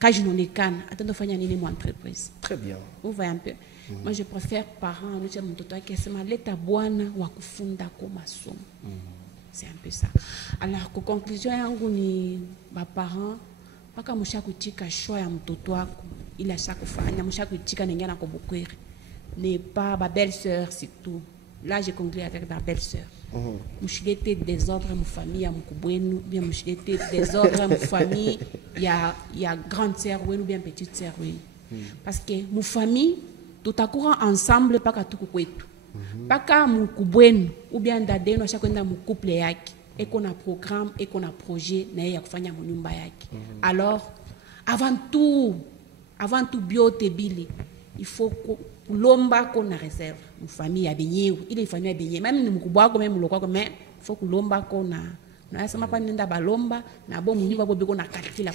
Quand je n'en ai qu'un, attends de faire une entreprise. Très bien. Vous voyez un peu. Moi, je préfère parents, nous sommes tout à fait l'état bwana wa kufunda ko masomo. C'est un peu ça. Alors, la conclusion yangu ni ba parents paka musha kuchika choix ya mtoto wako ili ashakufanya musha kuchika nengana ko bukwere. N'est pas ma belle-sœur, c'est tout. Là, j'ai conclu avec ma belle-sœur. Mouchilete désordre ma famille à Moukoubuenu, bien mouchilete désordre ma famille, il y a grande sœur ou bien petite sœur. Parce que ma famille, tout à courant ensemble, pas qu'à tout kwetu. Pas qu'à Moukoubuenu ou bien d'adeno à chaque fois mon couple yaki. Et qu'on a programme, et qu'on a projet, na ya kufanya monyumba yaki. Alors, avant tout biotebili, il faut kulomba qu'on a réserve. Une famille a baigné, il est famille a baigné. Même nous mukubwa comme même lokwa mais faut kulomba qu'on a. Na sema pa nenda balomba na bo munyiba bo beko na katikila.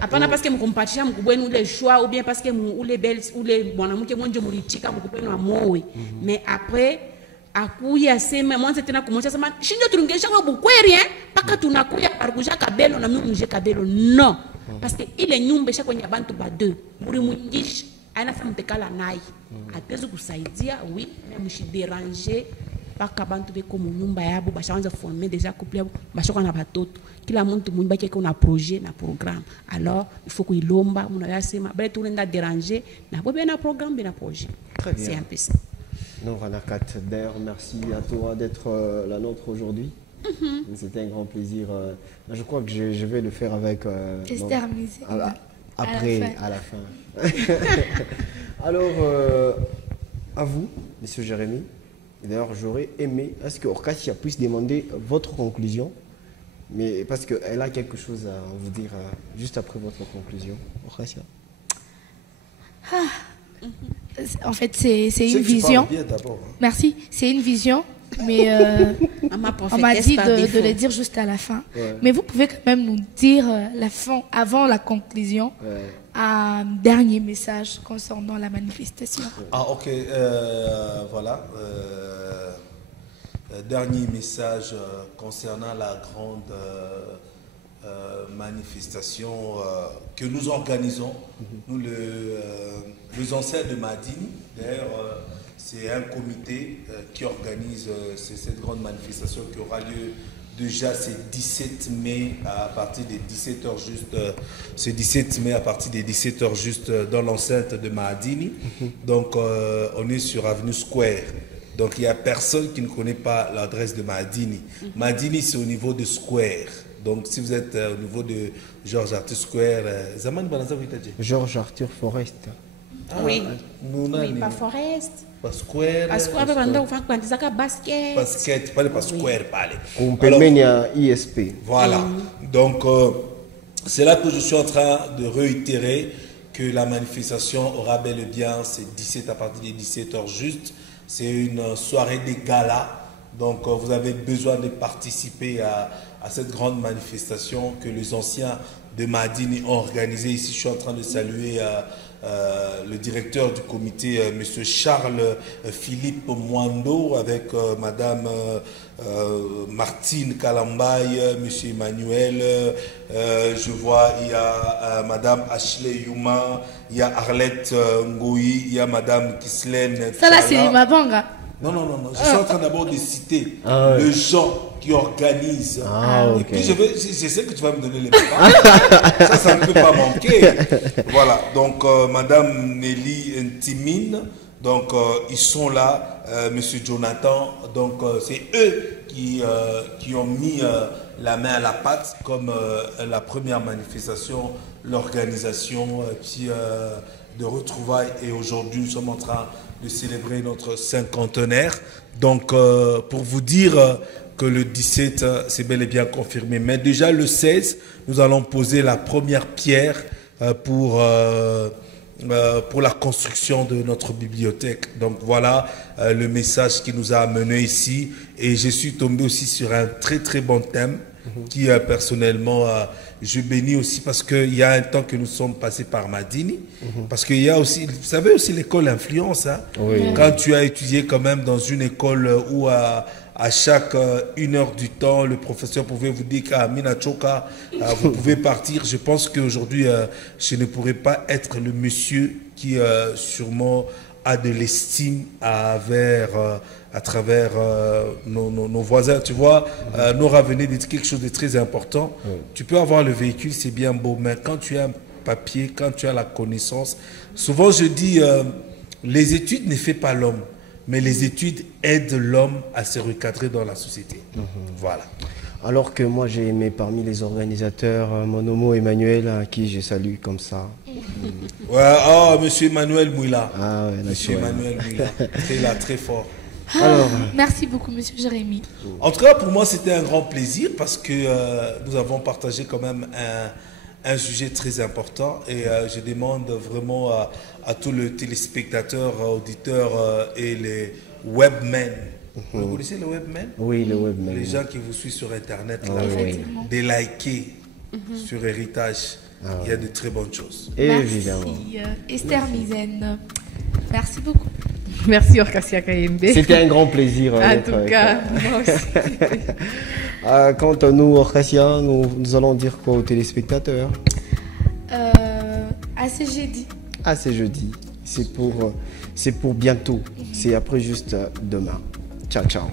Hapana parce que mkumpatisha mkubwenu ule choix ou bien parce que ule belle ule mwanamke mwenje mulichika mkubwenu amowe. Mais après akuya sema mwanzo tena kumwacha sema shinjo turungesha kwa bukweri paka tunakuya parkuja kabelo na mimi nje kabelo non. Parce que il est nyumba chaque kwenye bantu ba deux muri mwingisha ana sa mtekala nai atezo kusaidia oui mais mushi déranger paka bantu beko mu nyumba yabo bashaanza former déjà couple yabo bashoka na batoto kila mtu mwimba keke una projet na programme alors il faut kuilomba muna sema bale tu nenda déranger na bobe na programme na projet. C'est un peu ça. Non, Ranakat Der, merci à toi d'être la nôtre aujourd'hui. C'était un grand plaisir. Je crois que je vais le faire avec Esther Misé. Après, à la fin. Alors, à vous, Monsieur Jérémy. D'ailleurs, j'aurais aimé, est-ce que Orkasia puisse demander votre conclusion, mais parce qu'elle a quelque chose à vous dire juste après votre conclusion. Orkasia. En fait, c'est une vision. Bien Merci, c'est une vision. Mais on m'a dit de le dire juste à la fin. Ouais. Mais vous pouvez quand même nous dire la fin, avant la conclusion, un dernier message concernant la manifestation. Ah ok, voilà. Dernier message concernant la grande manifestation que nous organisons, nous les anciens de Madini. D'ailleurs, c'est un comité qui organise cette grande manifestation qui aura lieu déjà ce 17 mai à partir des 17h juste. Ce 17 mai à partir des 17h juste dans l'enceinte de Mahadini. Donc on est sur Avenue Square. Donc il n'y a personne qui ne connaît pas l'adresse de Mahadini. Mahadini c'est au niveau de Square. Donc si vous êtes au niveau de Georges Arthur Square, Zaman Balanza, vous dit Georges Arthur Forest. Oui, pas Forest. Pas Square. Pas Square, pas basket. Basket, pas le Square, pas les. On peut mener à ISP. Voilà. Donc c'est là que je suis en train de réitérer que la manifestation aura bel et bien, c'est 17 à partir des 17h juste. C'est une soirée de gala. Donc vous avez besoin de participer à cette grande manifestation que les anciens de Mahadini ont organisée. Ici, je suis en train de saluer le directeur du comité, M. Charles Philippe Mwando, avec Mme Martine Kalambay, M. Emmanuel, je vois, il y a Mme Ashley Yuma, il y a Arlette Ngoui, il y a Mme Kislaine. Ça là, c'est ma banga. Non. Je suis en train d'abord de citer les gens qui organisent. Et puis je sais que tu vas me donner les paroles. Ça ne peut pas manquer. Voilà. Donc, Madame Nelly Ntimine, donc ils sont là. Monsieur Jonathan, donc c'est eux qui ont mis la main à la pâte comme la première manifestation, l'organisation de retrouvailles. Et aujourd'hui, nous sommes en train de célébrer notre cinquantenaire. Donc, pour vous dire que le 17, c'est bel et bien confirmé. Mais déjà, le 16, nous allons poser la première pierre pour la construction de notre bibliothèque. Donc, voilà le message qui nous a amenés ici. Et je suis tombé aussi sur un très, très bon thème qui, personnellement, je bénis aussi parce qu'il y a un temps que nous sommes passés par Madini. Parce qu'il y a aussi, vous savez aussi l'école influence. Hein? Oui. Quand tu as étudié quand même dans une école où à à chaque 1 heure du temps, le professeur pouvait vous dire qu'à Minachoka, vous pouvez partir. Je pense qu'aujourd'hui, je ne pourrais pas être le monsieur qui sûrement a de l'estime à travers nos voisins. Tu vois, Nora venait de dire quelque chose de très important. Tu peux avoir le véhicule, c'est bien beau, mais quand tu as un papier, quand tu as la connaissance, souvent je dis, les études ne font pas l'homme, mais les études aident l'homme à se recadrer dans la société. Voilà. Alors que moi, j'ai aimé parmi les organisateurs mon homo Emmanuel, à qui je salue comme ça. Ouais, monsieur Emmanuel Mouila. Ah ouais, monsieur Emmanuel Mouila, très fort. Alors, merci beaucoup, monsieur Jérémy. En tout cas, pour moi, c'était un grand plaisir parce que nous avons partagé quand même un sujet très important et je demande vraiment à tous les téléspectateurs, auditeurs et les webmen. Vous connaissez le webmen? Oui, le webmen. Les gens qui vous suivent sur Internet, là, Oui. de liker sur Héritage. Il y a de très bonnes choses. Évidemment. Merci, Esther Mizen. Merci beaucoup. Merci Orkasia Kayembe. C'était un grand plaisir. En tout cas, moi aussi. Quant à nous, Orkasia, nous allons dire quoi aux téléspectateurs? À ce jeudi. Ah, c'est jeudi. C'est pour bientôt. C'est après juste demain. Ciao, ciao.